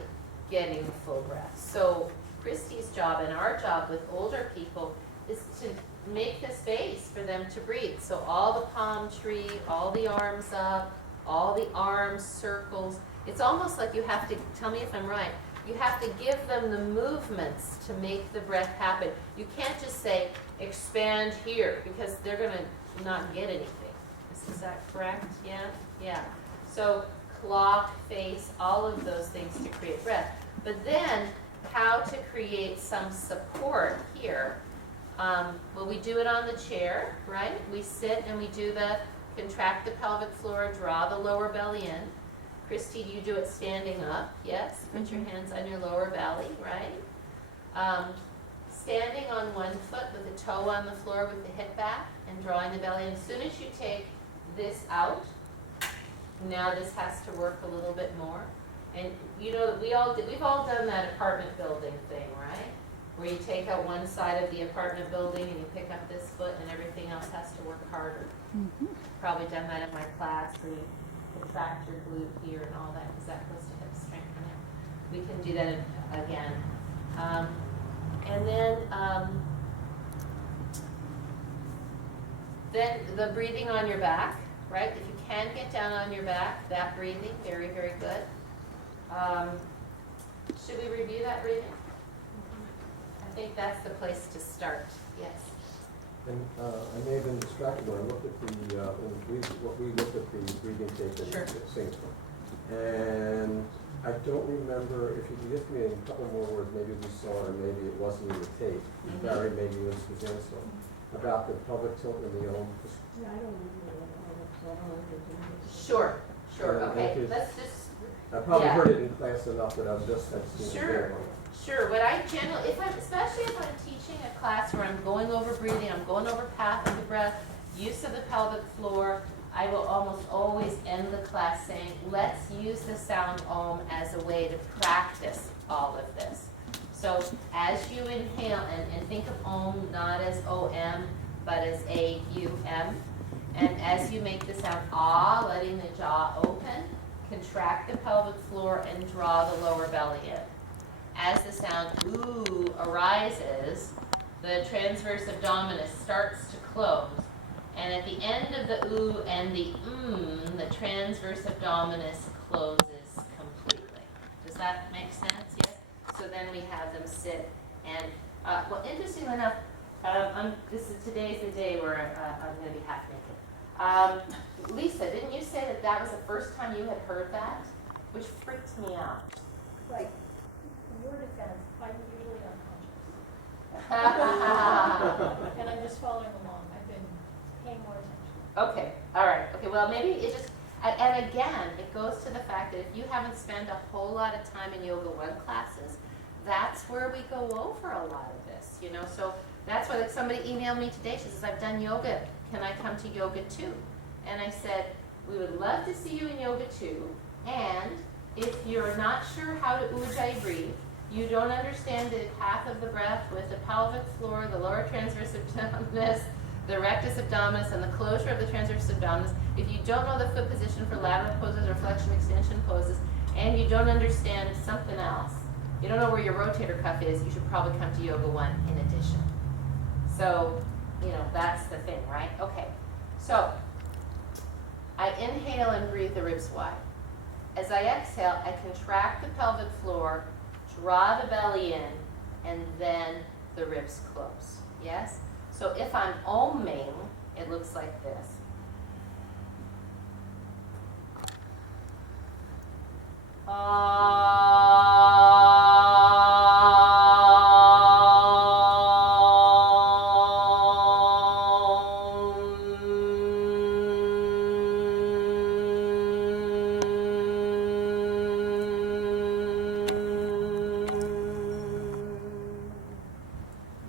getting a full breath. So Christy's job and our job with older people is to make the space for them to breathe. So all the palm tree, all the arms up, all the arms, circles. It's almost like you have to, tell me if I'm right, you have to give them the movements to make the breath happen. You can't just say, expand here, because they're going to not get anything. Is that correct? Yeah? Yeah. So clock, face, all of those things to create breath. But then, how to create some support here. Well, we do it on the chair, right? We sit and we do the contract the pelvic floor, draw the lower belly in. Christy, you do it standing up. Yes, put your hands on your lower belly, right? Standing on one foot with the toe on the floor with the hip back and drawing the belly in. As soon as you take this out, now this has to work a little bit more. And you know, we've all done that apartment building thing, right? Where you take out one side of the apartment building and you pick up this foot and everything else has to work harder. Probably done that in my class. We factor glute here and all that, because that was hip strength. We can do that again. And then the breathing on your back, right? If you can get down on your back, that breathing, very, very good. Should we review that breathing? I think that's the place to start. Yes. And I may have been distracted when I looked at what we looked at the breathing tape in Sure. Singapore. And I don't remember, if you can give me a couple more words, maybe we saw it or maybe it wasn't in the tape. Barry, maybe you and Suzanne saw about the pelvic tilt in the Olympics. Sure. Okay. Because Let's just. I probably Yeah. heard it in class enough that I was just Sure. What I generally, especially if I'm teaching a class where I'm going over breathing, I'm going over path of the breath, use of the pelvic floor, I will almost always end the class saying, let's use the sound Om as a way to practice all of this. So as you inhale, and think of Om not as O-M, but as A-U-M, and as you make the sound Ah, letting the jaw open, contract the pelvic floor and draw the lower belly in. As the sound ooh arises, the transverse abdominis starts to close. And at the end of the ooh and the the transverse abdominis closes completely. Does that make sense? Yes? So then we have them sit. And, well, interestingly enough, today's the day where I'm going to be happening. Lisa, didn't you say that that was the first time you had heard that? Which freaked me out. Right. Your defense, I usually don't. And I'm just following along. I've been paying more attention. Okay, all right. Okay, well, maybe it just, and again, it goes to the fact that if you haven't spent a whole lot of time in Yoga 1 classes, that's where we go over a lot of this, you know. So that's why, like, somebody emailed me today. She says, I've done yoga. Can I come to Yoga 2? And I said, we would love to see you in Yoga 2. And if you're not sure how to Ujjayi breathe, you don't understand the path of the breath with the pelvic floor, the lower transverse abdominis, the rectus abdominis, and the closure of the transverse abdominis, if you don't know the foot position for lateral poses or flexion extension poses, and you don't understand something else, you don't know where your rotator cuff is, you should probably come to Yoga 1 in addition. So, you know, that's the thing, right? Okay. So, I inhale and breathe the ribs wide. As I exhale, I contract the pelvic floor, draw the belly in, and then the ribs close. Yes? So if I'm oming, it looks like this.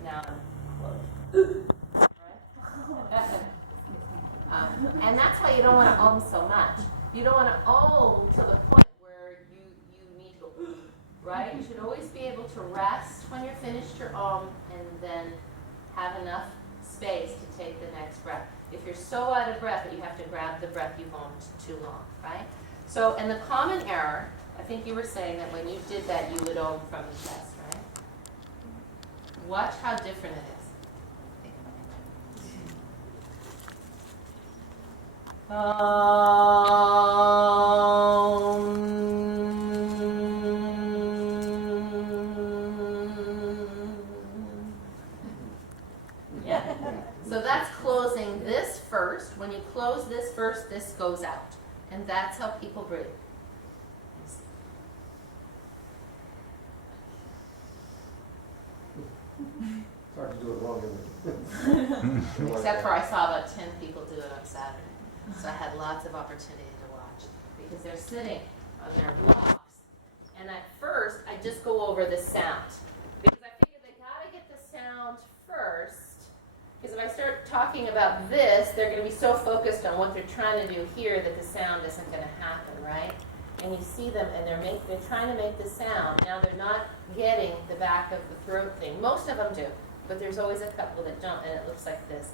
Now, enough space to take the next breath. If you're so out of breath, you have to grab the breath you've owned too long, right? So, and the common error, I think you were saying that when you did that, you would own from the chest, right? Watch how different it is. Yeah. So that's closing this first. When you close this first, this goes out. And that's how people breathe. Sorry, I'm doing it wrong. Except for I saw about 10 people do it on Saturday. So I had lots of opportunity to watch because they're sitting on their blocks. And at first, I just go over the sound. Because I figure they got to get the sound first. Because if I start talking about this, they're going to be so focused on what they're trying to do here that the sound isn't going to happen, right? And you see them, and they're trying to make the sound. Now they're not getting the back of the throat thing. Most of them do, but there's always a couple that don't, and it looks like this.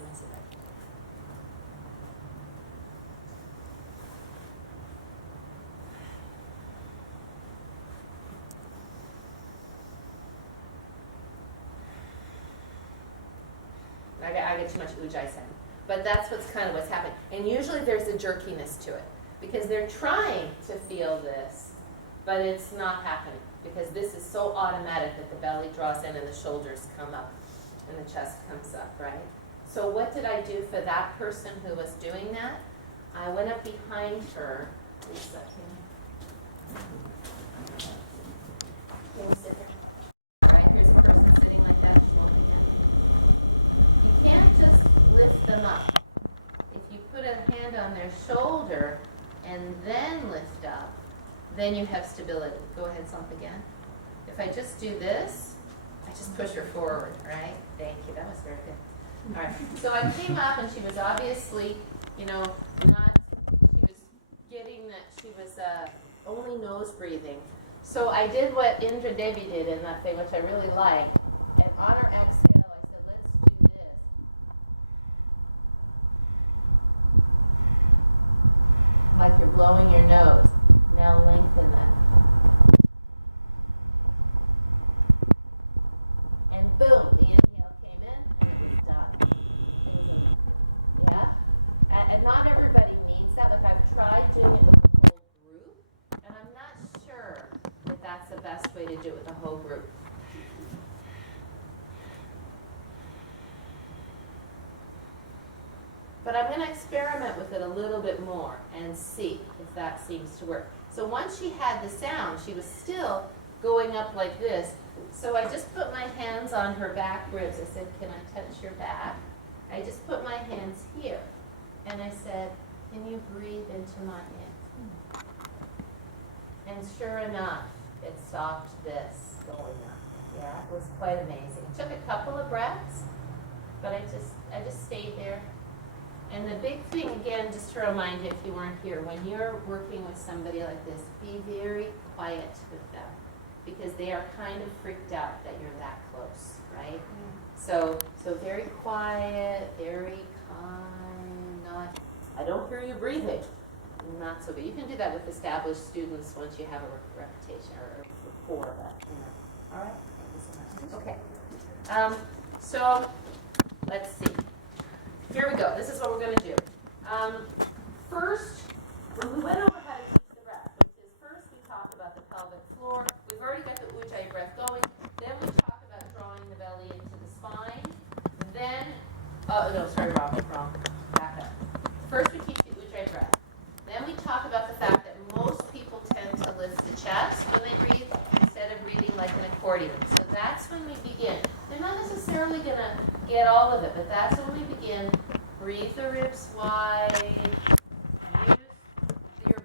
I get too much ujjayi, but that's what's happening. And usually there's a jerkiness to it because they're trying to feel this, but it's not happening because this is so automatic that the belly draws in and the shoulders come up and the chest comes up, right? So what did I do for that person who was doing that? I went up behind her. Right, here's a person sitting like that, smoking it. You can't just lift them up. If you put a hand on their shoulder and then lift up, then you have stability. Go ahead, smoke again. If I just do this, I just push her forward, right? Thank you, that was very good. All right, so I came up and she was obviously, not, she was getting that she was only nose breathing. So I did what Indra Devi did in that thing, which I really liked. And on her exhale, I said, let's do this. Like you're blowing your nose. Now lengthen that. And boom, the inhale came in and it was done. It was yeah? And not everybody needs that. Like I've tried doing it with the whole group, and I'm not sure if that's the best way to do it with the whole group. But I'm going to experiment with it a little bit more and see if that seems to work. So once she had the sound, she was still going up like this. So I just put my hands on her back ribs. I said, can I touch your back? I just put my hands here. And I said, can you breathe into my hands? And sure enough, it stopped this. Yeah, it was quite amazing. It took a couple of breaths, but I just stayed there. And the big thing, again, just to remind you if you weren't here, when you're working with somebody like this, be very quiet with them because they are kind of freaked out that you're that close, right? So very quiet, very kind, not, I don't hear you breathing. Not so good. You can do that with established students once you have a reputation or for them. All right? Okay. So let's see. Here we go. This is what we're going to do. First, we went over how to keep the breath, which is first we talk about the pelvic floor. We've already got the ujjayi breath going. Then we talk about drawing the belly into the spine. Then, wrong. Back up. First we teach the ujjayi breath. Then we talk about the fact that most people tend to lift the chest when they breathe instead of breathing like an accordion. So that's when we begin. They're not necessarily going to get all of it, but that's when we begin. Breathe the ribs wide, your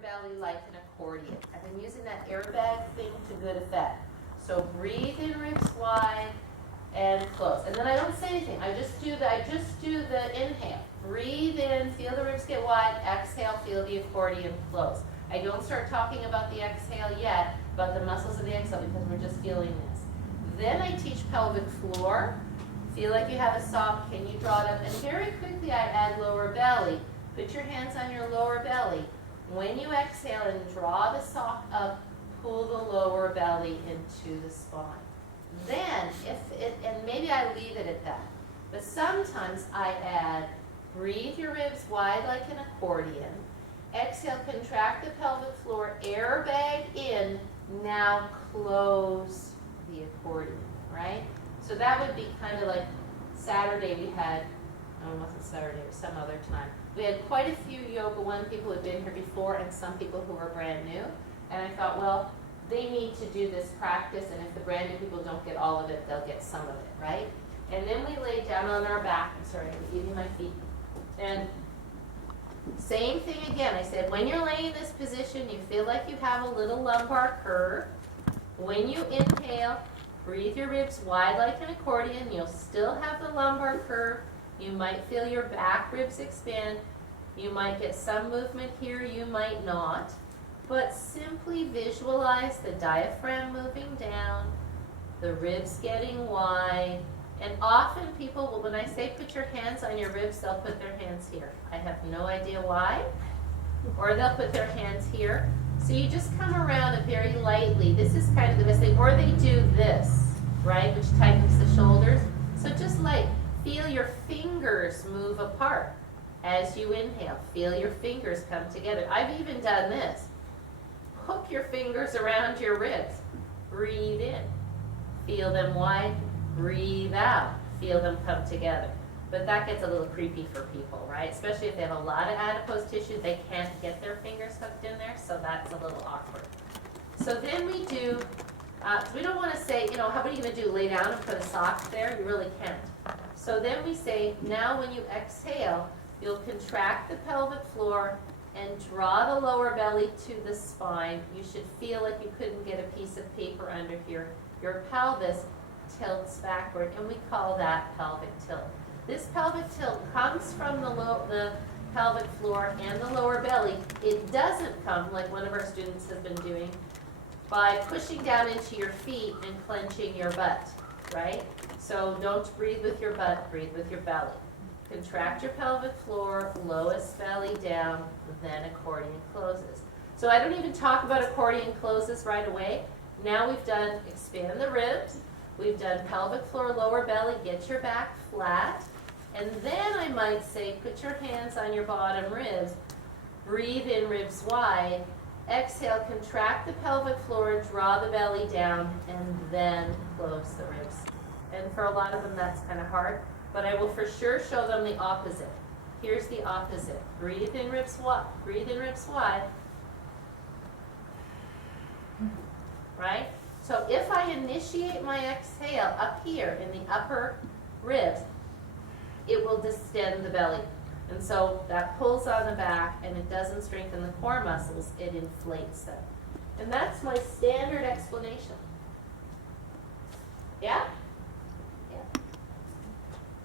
belly like an accordion. I've been using that airbag thing to good effect. So breathe in ribs wide and close. And then I don't say anything. I just do the inhale. Breathe in, feel the ribs get wide, exhale, feel the accordion close. I don't start talking about the exhale yet, about the muscles of the exhale because we're just feeling this. Then I teach pelvic floor. Feel like you have a sock. Can you draw it up? And very quickly I add lower belly. Put your hands on your lower belly. When you exhale and draw the sock up, pull the lower belly into the spine. Then, and maybe I leave it at that, but sometimes I add, breathe your ribs wide like an accordion. Exhale, contract the pelvic floor, airbag in, now close the accordion, right? So that would be kind of like Saturday we had, no, it wasn't Saturday, it was some other time. We had quite a few Yoga One people who had been here before and some people who were brand new. And I thought, well, they need to do this practice, and if the brand new people don't get all of it, they'll get some of it, right? And then we laid down on our back. Sorry, I'm giving my feet. And same thing again. I said, when you're laying in this position, you feel like you have a little lumbar curve. When you inhale, breathe your ribs wide like an accordion. You'll still have the lumbar curve. You might feel your back ribs expand. You might get some movement here, you might not. But simply visualize the diaphragm moving down, the ribs getting wide. And often people will, when I say put your hands on your ribs, they'll put their hands here. I have no idea why. Or they'll put their hands here. So you just come around it very lightly. This is kind of the best thing. Or they do this, right, which tightens the shoulders. So just like feel your fingers move apart as you inhale. Feel your fingers come together. I've even done this. Hook your fingers around your ribs. Breathe in. Feel them widen. Breathe out. Feel them come together. But that gets a little creepy for people, right? Especially if they have a lot of adipose tissue, they can't get their fingers hooked in there, so that's a little awkward. So then we do, we don't want to say, you know, how about you even do lay down and put a sock there? You really can't. So then we say, now when you exhale, you'll contract the pelvic floor and draw the lower belly to the spine. You should feel like you couldn't get a piece of paper under here. Your pelvis tilts backward, and we call that pelvic tilt. This pelvic tilt comes from the pelvic floor and the lower belly. It doesn't come, like one of our students has been doing, by pushing down into your feet and clenching your butt, right? So don't breathe with your butt, breathe with your belly. Contract your pelvic floor, lowest belly down, and then accordion closes. So I don't even talk about accordion closes right away. Now we've done expand the ribs, we've done pelvic floor, lower belly, get your back flat, and then I might say put your hands on your bottom ribs, breathe in ribs wide, exhale, contract the pelvic floor, draw the belly down, and then close the ribs. And for a lot of them that's kind of hard, but I will for sure show them the opposite. Here's the opposite. Breathe in ribs wide, breathe in ribs wide. Right? So if I initiate my exhale up here in the upper ribs, it will distend the belly. And so that pulls on the back and it doesn't strengthen the core muscles, it inflates them. And that's my standard explanation. Yeah?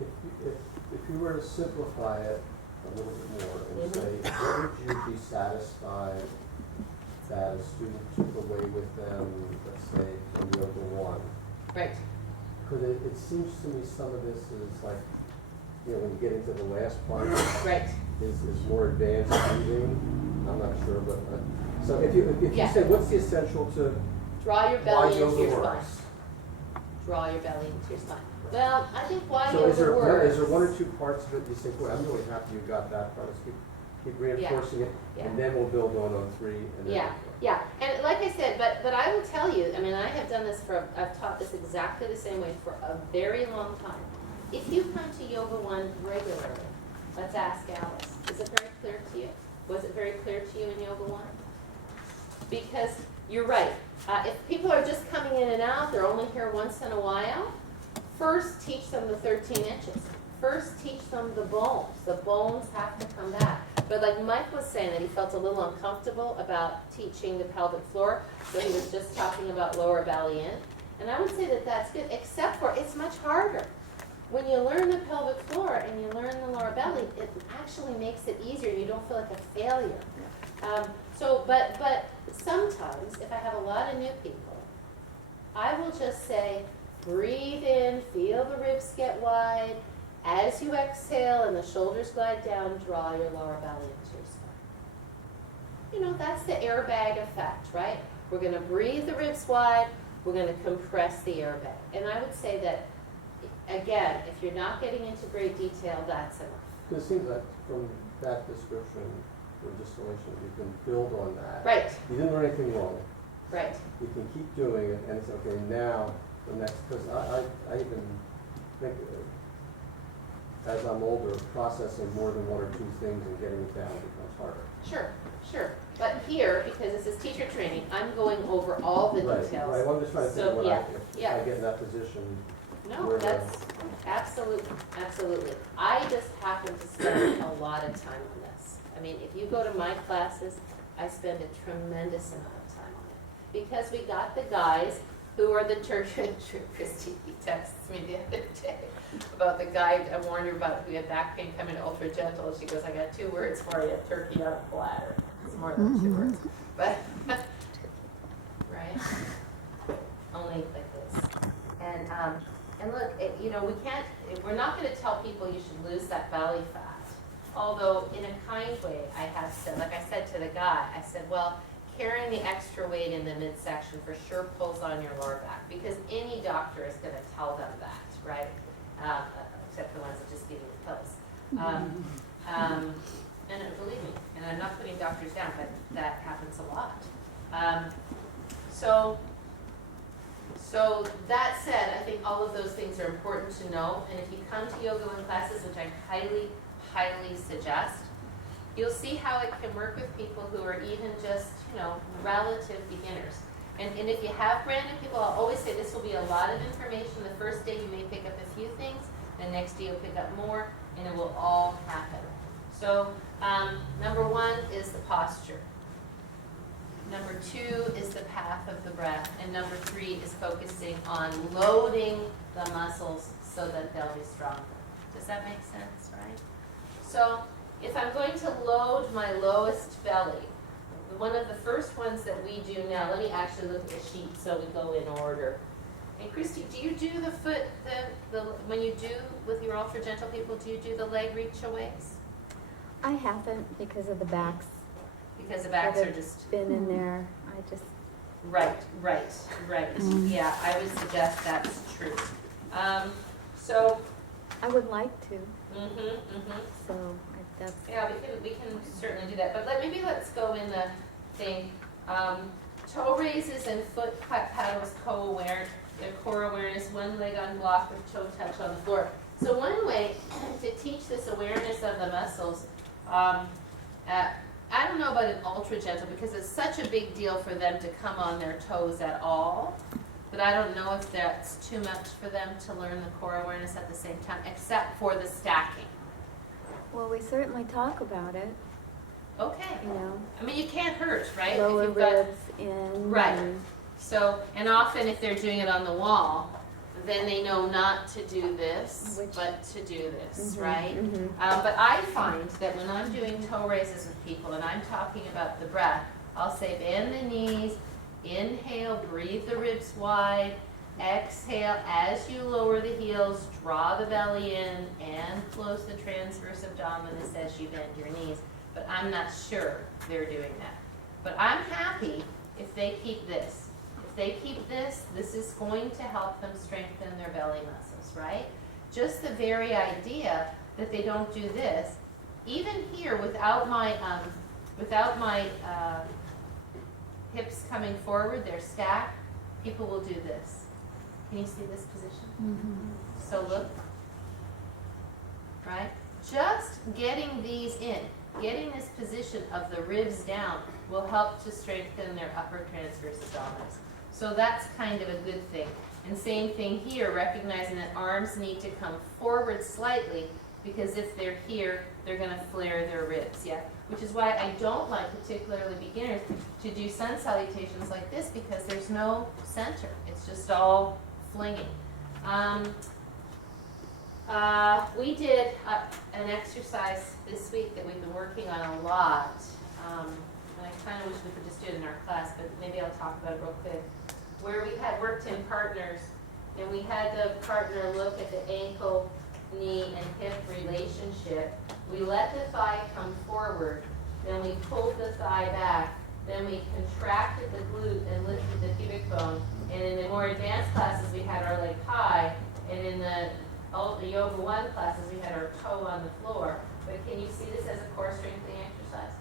If you were to simplify it a little bit more and say, what would you be satisfied that a student took away with them, let's say, Yoga One? Right. Because it seems to me some of this is like, you know, when you get into the last part, Right. is this more advanced breathing? I'm not sure, but so if you Yeah. say, what's the essential to Draw your why belly into yoga your spine. works? Draw your belly into your spine. Well, I think why So yoga is there works. one or two parts of it you think, well, I'm really happy you got that part, let's keep reinforcing it, Yeah. and then we'll build on 3. And then, Yeah. And like I said, but I will tell you, I mean, I have done this I've taught this exactly the same way for a very long time. If you come to Yoga One regularly, let's ask Alice, is it very clear to you? Was it very clear to you in Yoga One? Because you're right. If people are just coming in and out, they're only here once in a while, first teach them the 13 inches. First teach them the bones. The bones have to come back. But like Mike was saying that he felt a little uncomfortable about teaching the pelvic floor, so he was just talking about lower belly in. And I would say that that's good, except for it's much harder. When you learn the pelvic floor and you learn the lower belly, it actually makes it easier. You don't feel like a failure. But sometimes, if I have a lot of new people, I will just say, breathe in, feel the ribs get wide. exhale and the shoulders glide down, draw your lower belly into your spine. You know, that's the airbag effect, right? We're going to breathe the ribs wide. We're going to compress the airbag. And I would say that, again, if you're not getting into great detail, that's it. It seems that from that description, the distillation, you can build on that. Right. You didn't do anything wrong. Right. You can keep doing it, and it's okay, now, the next, because I even think that as I'm older, processing more than one or two things and getting it down becomes harder. Sure, sure. But here, because this is teacher training, I'm going over all the Right, details. right, well, I'm just trying to think So, what yeah, I get in that position. No, where- that's absolutely, absolutely. I just happen to spend a lot of time on this. I mean, if you go to my classes, I spend a tremendous amount of time. Because we got the guys who are the church, Christy texts me the other day about the guy I warned her about who had back pain coming to Ultra Gentle. She goes, I got 2 words for you, turkey on a platter. It's more than 2 words. But, right? Only liquids. And look, you know, we're not going to tell people you should lose that belly fat. Although, in a kind way, I have said, like I said to the guy, I said, well, carrying the extra weight in the midsection for sure pulls on your lower back, because any doctor is going to tell them that, right? Except for the ones that just give you the pills. And believe me, and I'm not putting doctors down, but that happens a lot. So that said, I think all of those things are important to know. And if you come to yoga with classes, which I highly, highly suggest, you'll see how it can work with people who are even just, you know, relative beginners. And if you have brand new people, I'll always say this will be a lot of information. The first day you may pick up a few things, and next day you'll pick up more, and it will all happen. So number 1 is the posture. Number 2 is the path of the breath. And number 3 is focusing on loading the muscles so that they'll be strong. Does that make sense, right? So if I'm going to load my lowest belly, one of the first ones that we do now, let me actually look at the sheet so we go in order. Hey, Christy, do you do the foot, when you do with your ultra gentle people, do you do the leg reach aways? I haven't because of the backs. Because the backs are just... Been in there. Right. Yeah, I would suggest that's true. So... I would like to. So Yeah, we can certainly do that. But maybe let's go in the thing. Toe raises and foot paddles co-aware and core awareness, one leg on block with toe touch on the floor. So one way to teach this awareness of the muscles, I don't know about an ultra gentle because it's such a big deal for them to come on their toes at all. But I don't know if that's too much for them to learn the core awareness at the same time, except for the stacking. well, we certainly talk about it. Okay. You know, I mean, you can't hurt, right? lower If you've got, ribs in, right. and So, and often if they're doing it on the wall, then they know not to do this, but to do this, right? But I find that when I'm doing toe raises with people and I'm talking about the breath, I'll say bend the knees, inhale, breathe the ribs wide, exhale as you lower the heels, draw the belly in, and close the transverse abdominis as you bend your knees. But I'm not sure they're doing that. But I'm happy if they keep this. If they keep this, this is going to help them strengthen their belly muscles, right? Just the very idea that they don't do this, even here without my hips coming forward, they're stacked, people will do this. Can you see this position? So look, right? Just getting these in, getting this position of the ribs down will help to strengthen their upper transverse abdominals. So that's kind of a good thing. And same thing here, recognizing that arms need to come forward slightly because if they're here, they're going to flare their ribs, yeah? Which is why I don't like particularly beginners to do sun salutations like this because there's no center. It's just all flinging. We did an exercise this week that we've been working on a lot. And I kind of wish we could just do it in our class, but maybe I'll talk about it real quick. Where we had worked in partners, and we had the partner look at the ankle, knee and hip relationship, we let the thigh come forward, then we pulled the thigh back, then we contracted the glute and lifted the pubic bone, and in the more advanced classes we had our leg high, and in the Yoga 1 classes we had our toe on the floor. But can you see this as a core strengthening exercise?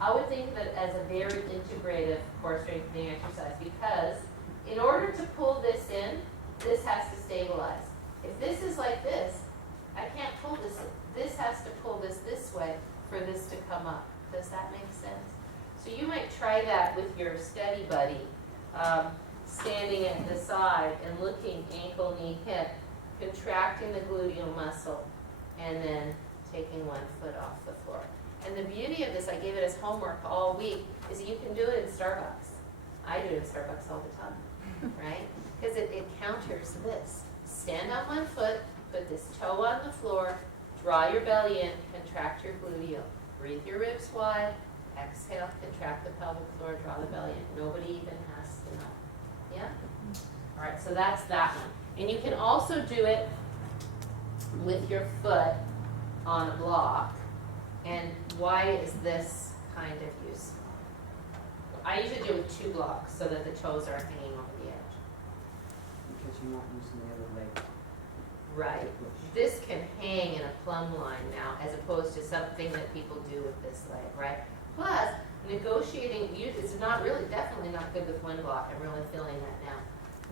I would think that as a very integrative core strengthening exercise, because in order to pull this in, this has to stabilize. If this is like this, I can't pull this. This has to pull this way for this to come up. Does that make sense? So you might try that with your study buddy, standing at the side and looking ankle, knee, hip, contracting the gluteal muscle, and then taking one foot off the floor. And the beauty of this, I gave it as homework all week, is you can do it at Starbucks. I do it at Starbucks all the time, right? Because it counters this. Stand on one foot, put this toe on the floor, draw your belly in, contract your gluteal. Breathe your ribs wide, exhale, contract the pelvic floor, draw the belly in. Nobody even has to know. Yeah? All right, so that's that one. And you can also do it with your foot on a block. And why is this kind of useful? I usually do it with 2 blocks so that the toes aren't hanging over the edge. Because you're not using the other leg. Right. This can hang in a plumb line now as opposed to something that people do with this leg, right? Plus, negotiating, it's not really, definitely not good with 1 block. I'm really feeling that now.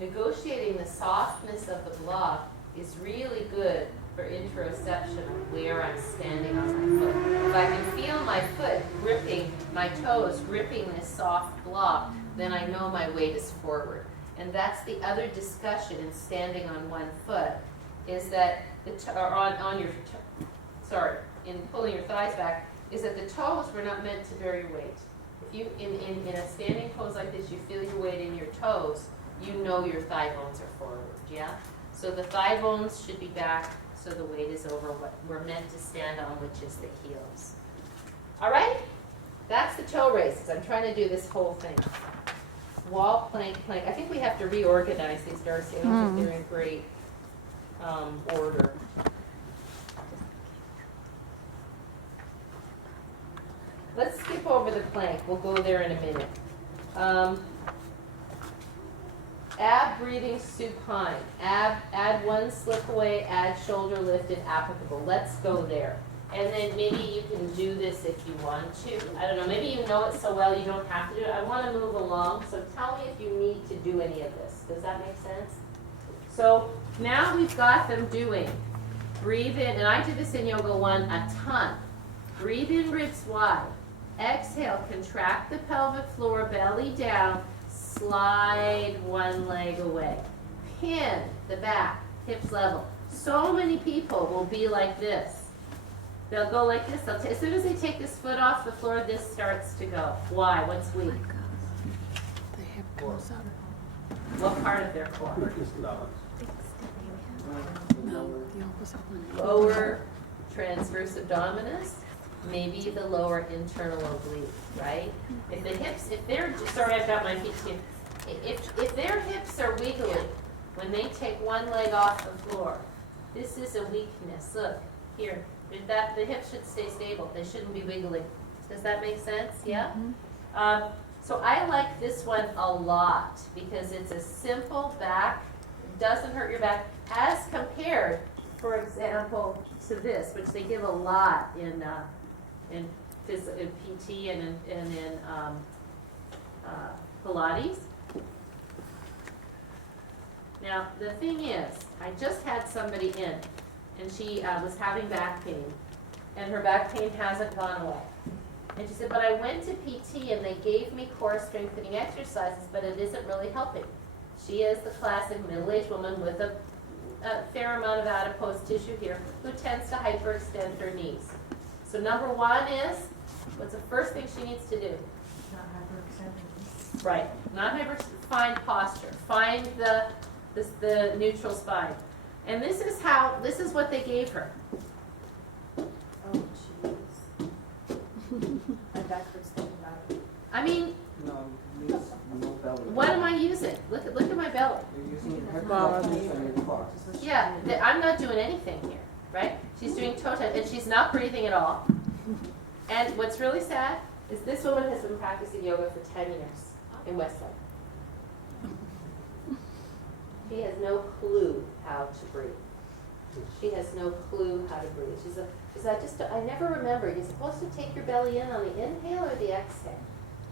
Negotiating the softness of the block is really good for interoception of where I'm standing on my foot. If I can feel my foot gripping, my toes gripping this soft block, then I know my weight is forward. And that's the other discussion in standing on 1 foot, is that in pulling your thighs back, is that the toes were not meant to bear your weight. If you, in a standing pose like this, you feel your weight in your toes, you know your thigh bones are forward, yeah? So the thigh bones should be back, so the weight is over what we're meant to stand on, which is the heels. All right? That's the toe races. I'm trying to do this whole thing. Wall, plank, plank. I think we have to reorganize these, Darcy. I don't think they're in great order. Let's skip over the plank. We'll go there in a minute. Ab breathing supine. Add 1 slip away, add shoulder lifted, applicable. Let's go there. And then maybe you can do this if you want to. I don't know, maybe you know it so well you don't have to do it. I want to move along, so tell me if you need to do any of this. Does that make sense? So now we've got them doing. Breathe in, and I did this in Yoga 1 a ton. Breathe in, ribs wide. Exhale, contract the pelvic floor, belly down. Slide 1 leg away. Pin the back, hips level. So many people will be like this. They'll go like this. As soon as they take this foot off the floor, this starts to go. Why? What's weak? What part of their core? Lower transverse abdominis, maybe the lower internal oblique, right? If the hips, sorry, I've got my feet too. If their hips are wiggling when they take 1 leg off the floor, this is a weakness. Look, here, the hips should stay stable. They shouldn't be wiggling. Does that make sense? Yeah? So I like this one a lot because it's a simple back, doesn't hurt your back, as compared, for example, to this, which they give a lot in PT and in Pilates. Now, the thing is, I just had somebody in, and she was having back pain, and her back pain hasn't gone away. And she said, but I went to PT, and they gave me core strengthening exercises, but it isn't really helping. She is the classic middle-aged woman with a fair amount of adipose tissue here who tends to hyperextend her knees. So number 1 is, what's the first thing she needs to do? Not hyperextend. Right. Not hyperextend. Find posture. Find the neutral spine. And this is what they gave her. My back hurts thinking about it. I mean, No, no belly. what am I using? Look at my belly. You're using your pectorals and your quads. Yeah, I'm not doing anything here. not breathing at all. And what's really sad is this woman has been practicing yoga for 10 years in Westland. She has no clue how to breathe. She has no clue how to breathe. I never remember, you're supposed to take your belly in on the inhale or the exhale.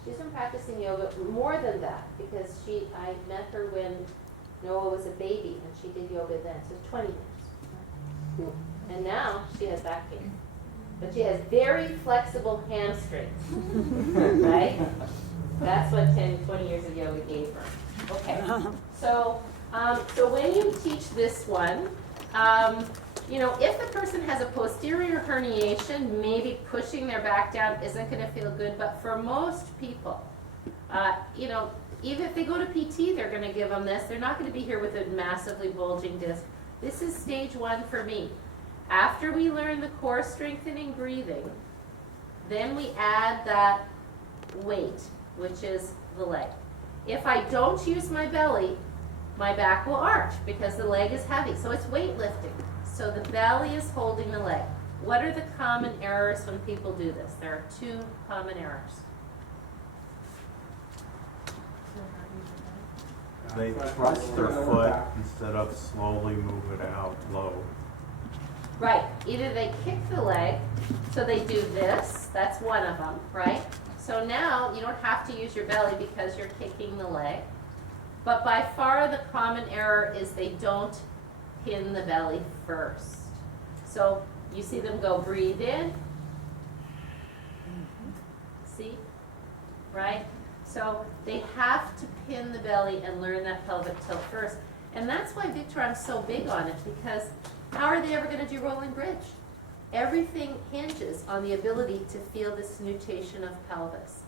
She's been practicing yoga for more than that because I met her when Noah was a baby, and she did yoga then, so 20 years. And now she has back pain. But she has very flexible hamstrings, right? That's what 10, 20 years of yoga gave her. Okay, so when you teach this one, if the person has a posterior herniation, maybe pushing their back down isn't going to feel good, but for most people, even if they go to PT, they're going to give them this. They're not going to be here with a massively bulging disc. This is stage 1 for me. After we learn the core strengthening breathing, then we add that weight, which is the leg. If I don't use my belly, my back will arch because the leg is heavy. So it's weightlifting. So the belly is holding the leg. What are the common errors when people do this? There are 2 common errors. They thrust their foot instead of slowly move it out low. Right. Either they kick the leg, so they do this. That's one of them, right? So now you don't have to use your belly because you're kicking the leg. But by far the common error is they don't pin the belly first. So you see them go breathe in. See? Right? So they have to pin the belly and learn that pelvic tilt first. And that's why Victor's so big on it, because how are they ever going to do rolling bridge? Everything hinges on the ability to feel this nutation of pelvis.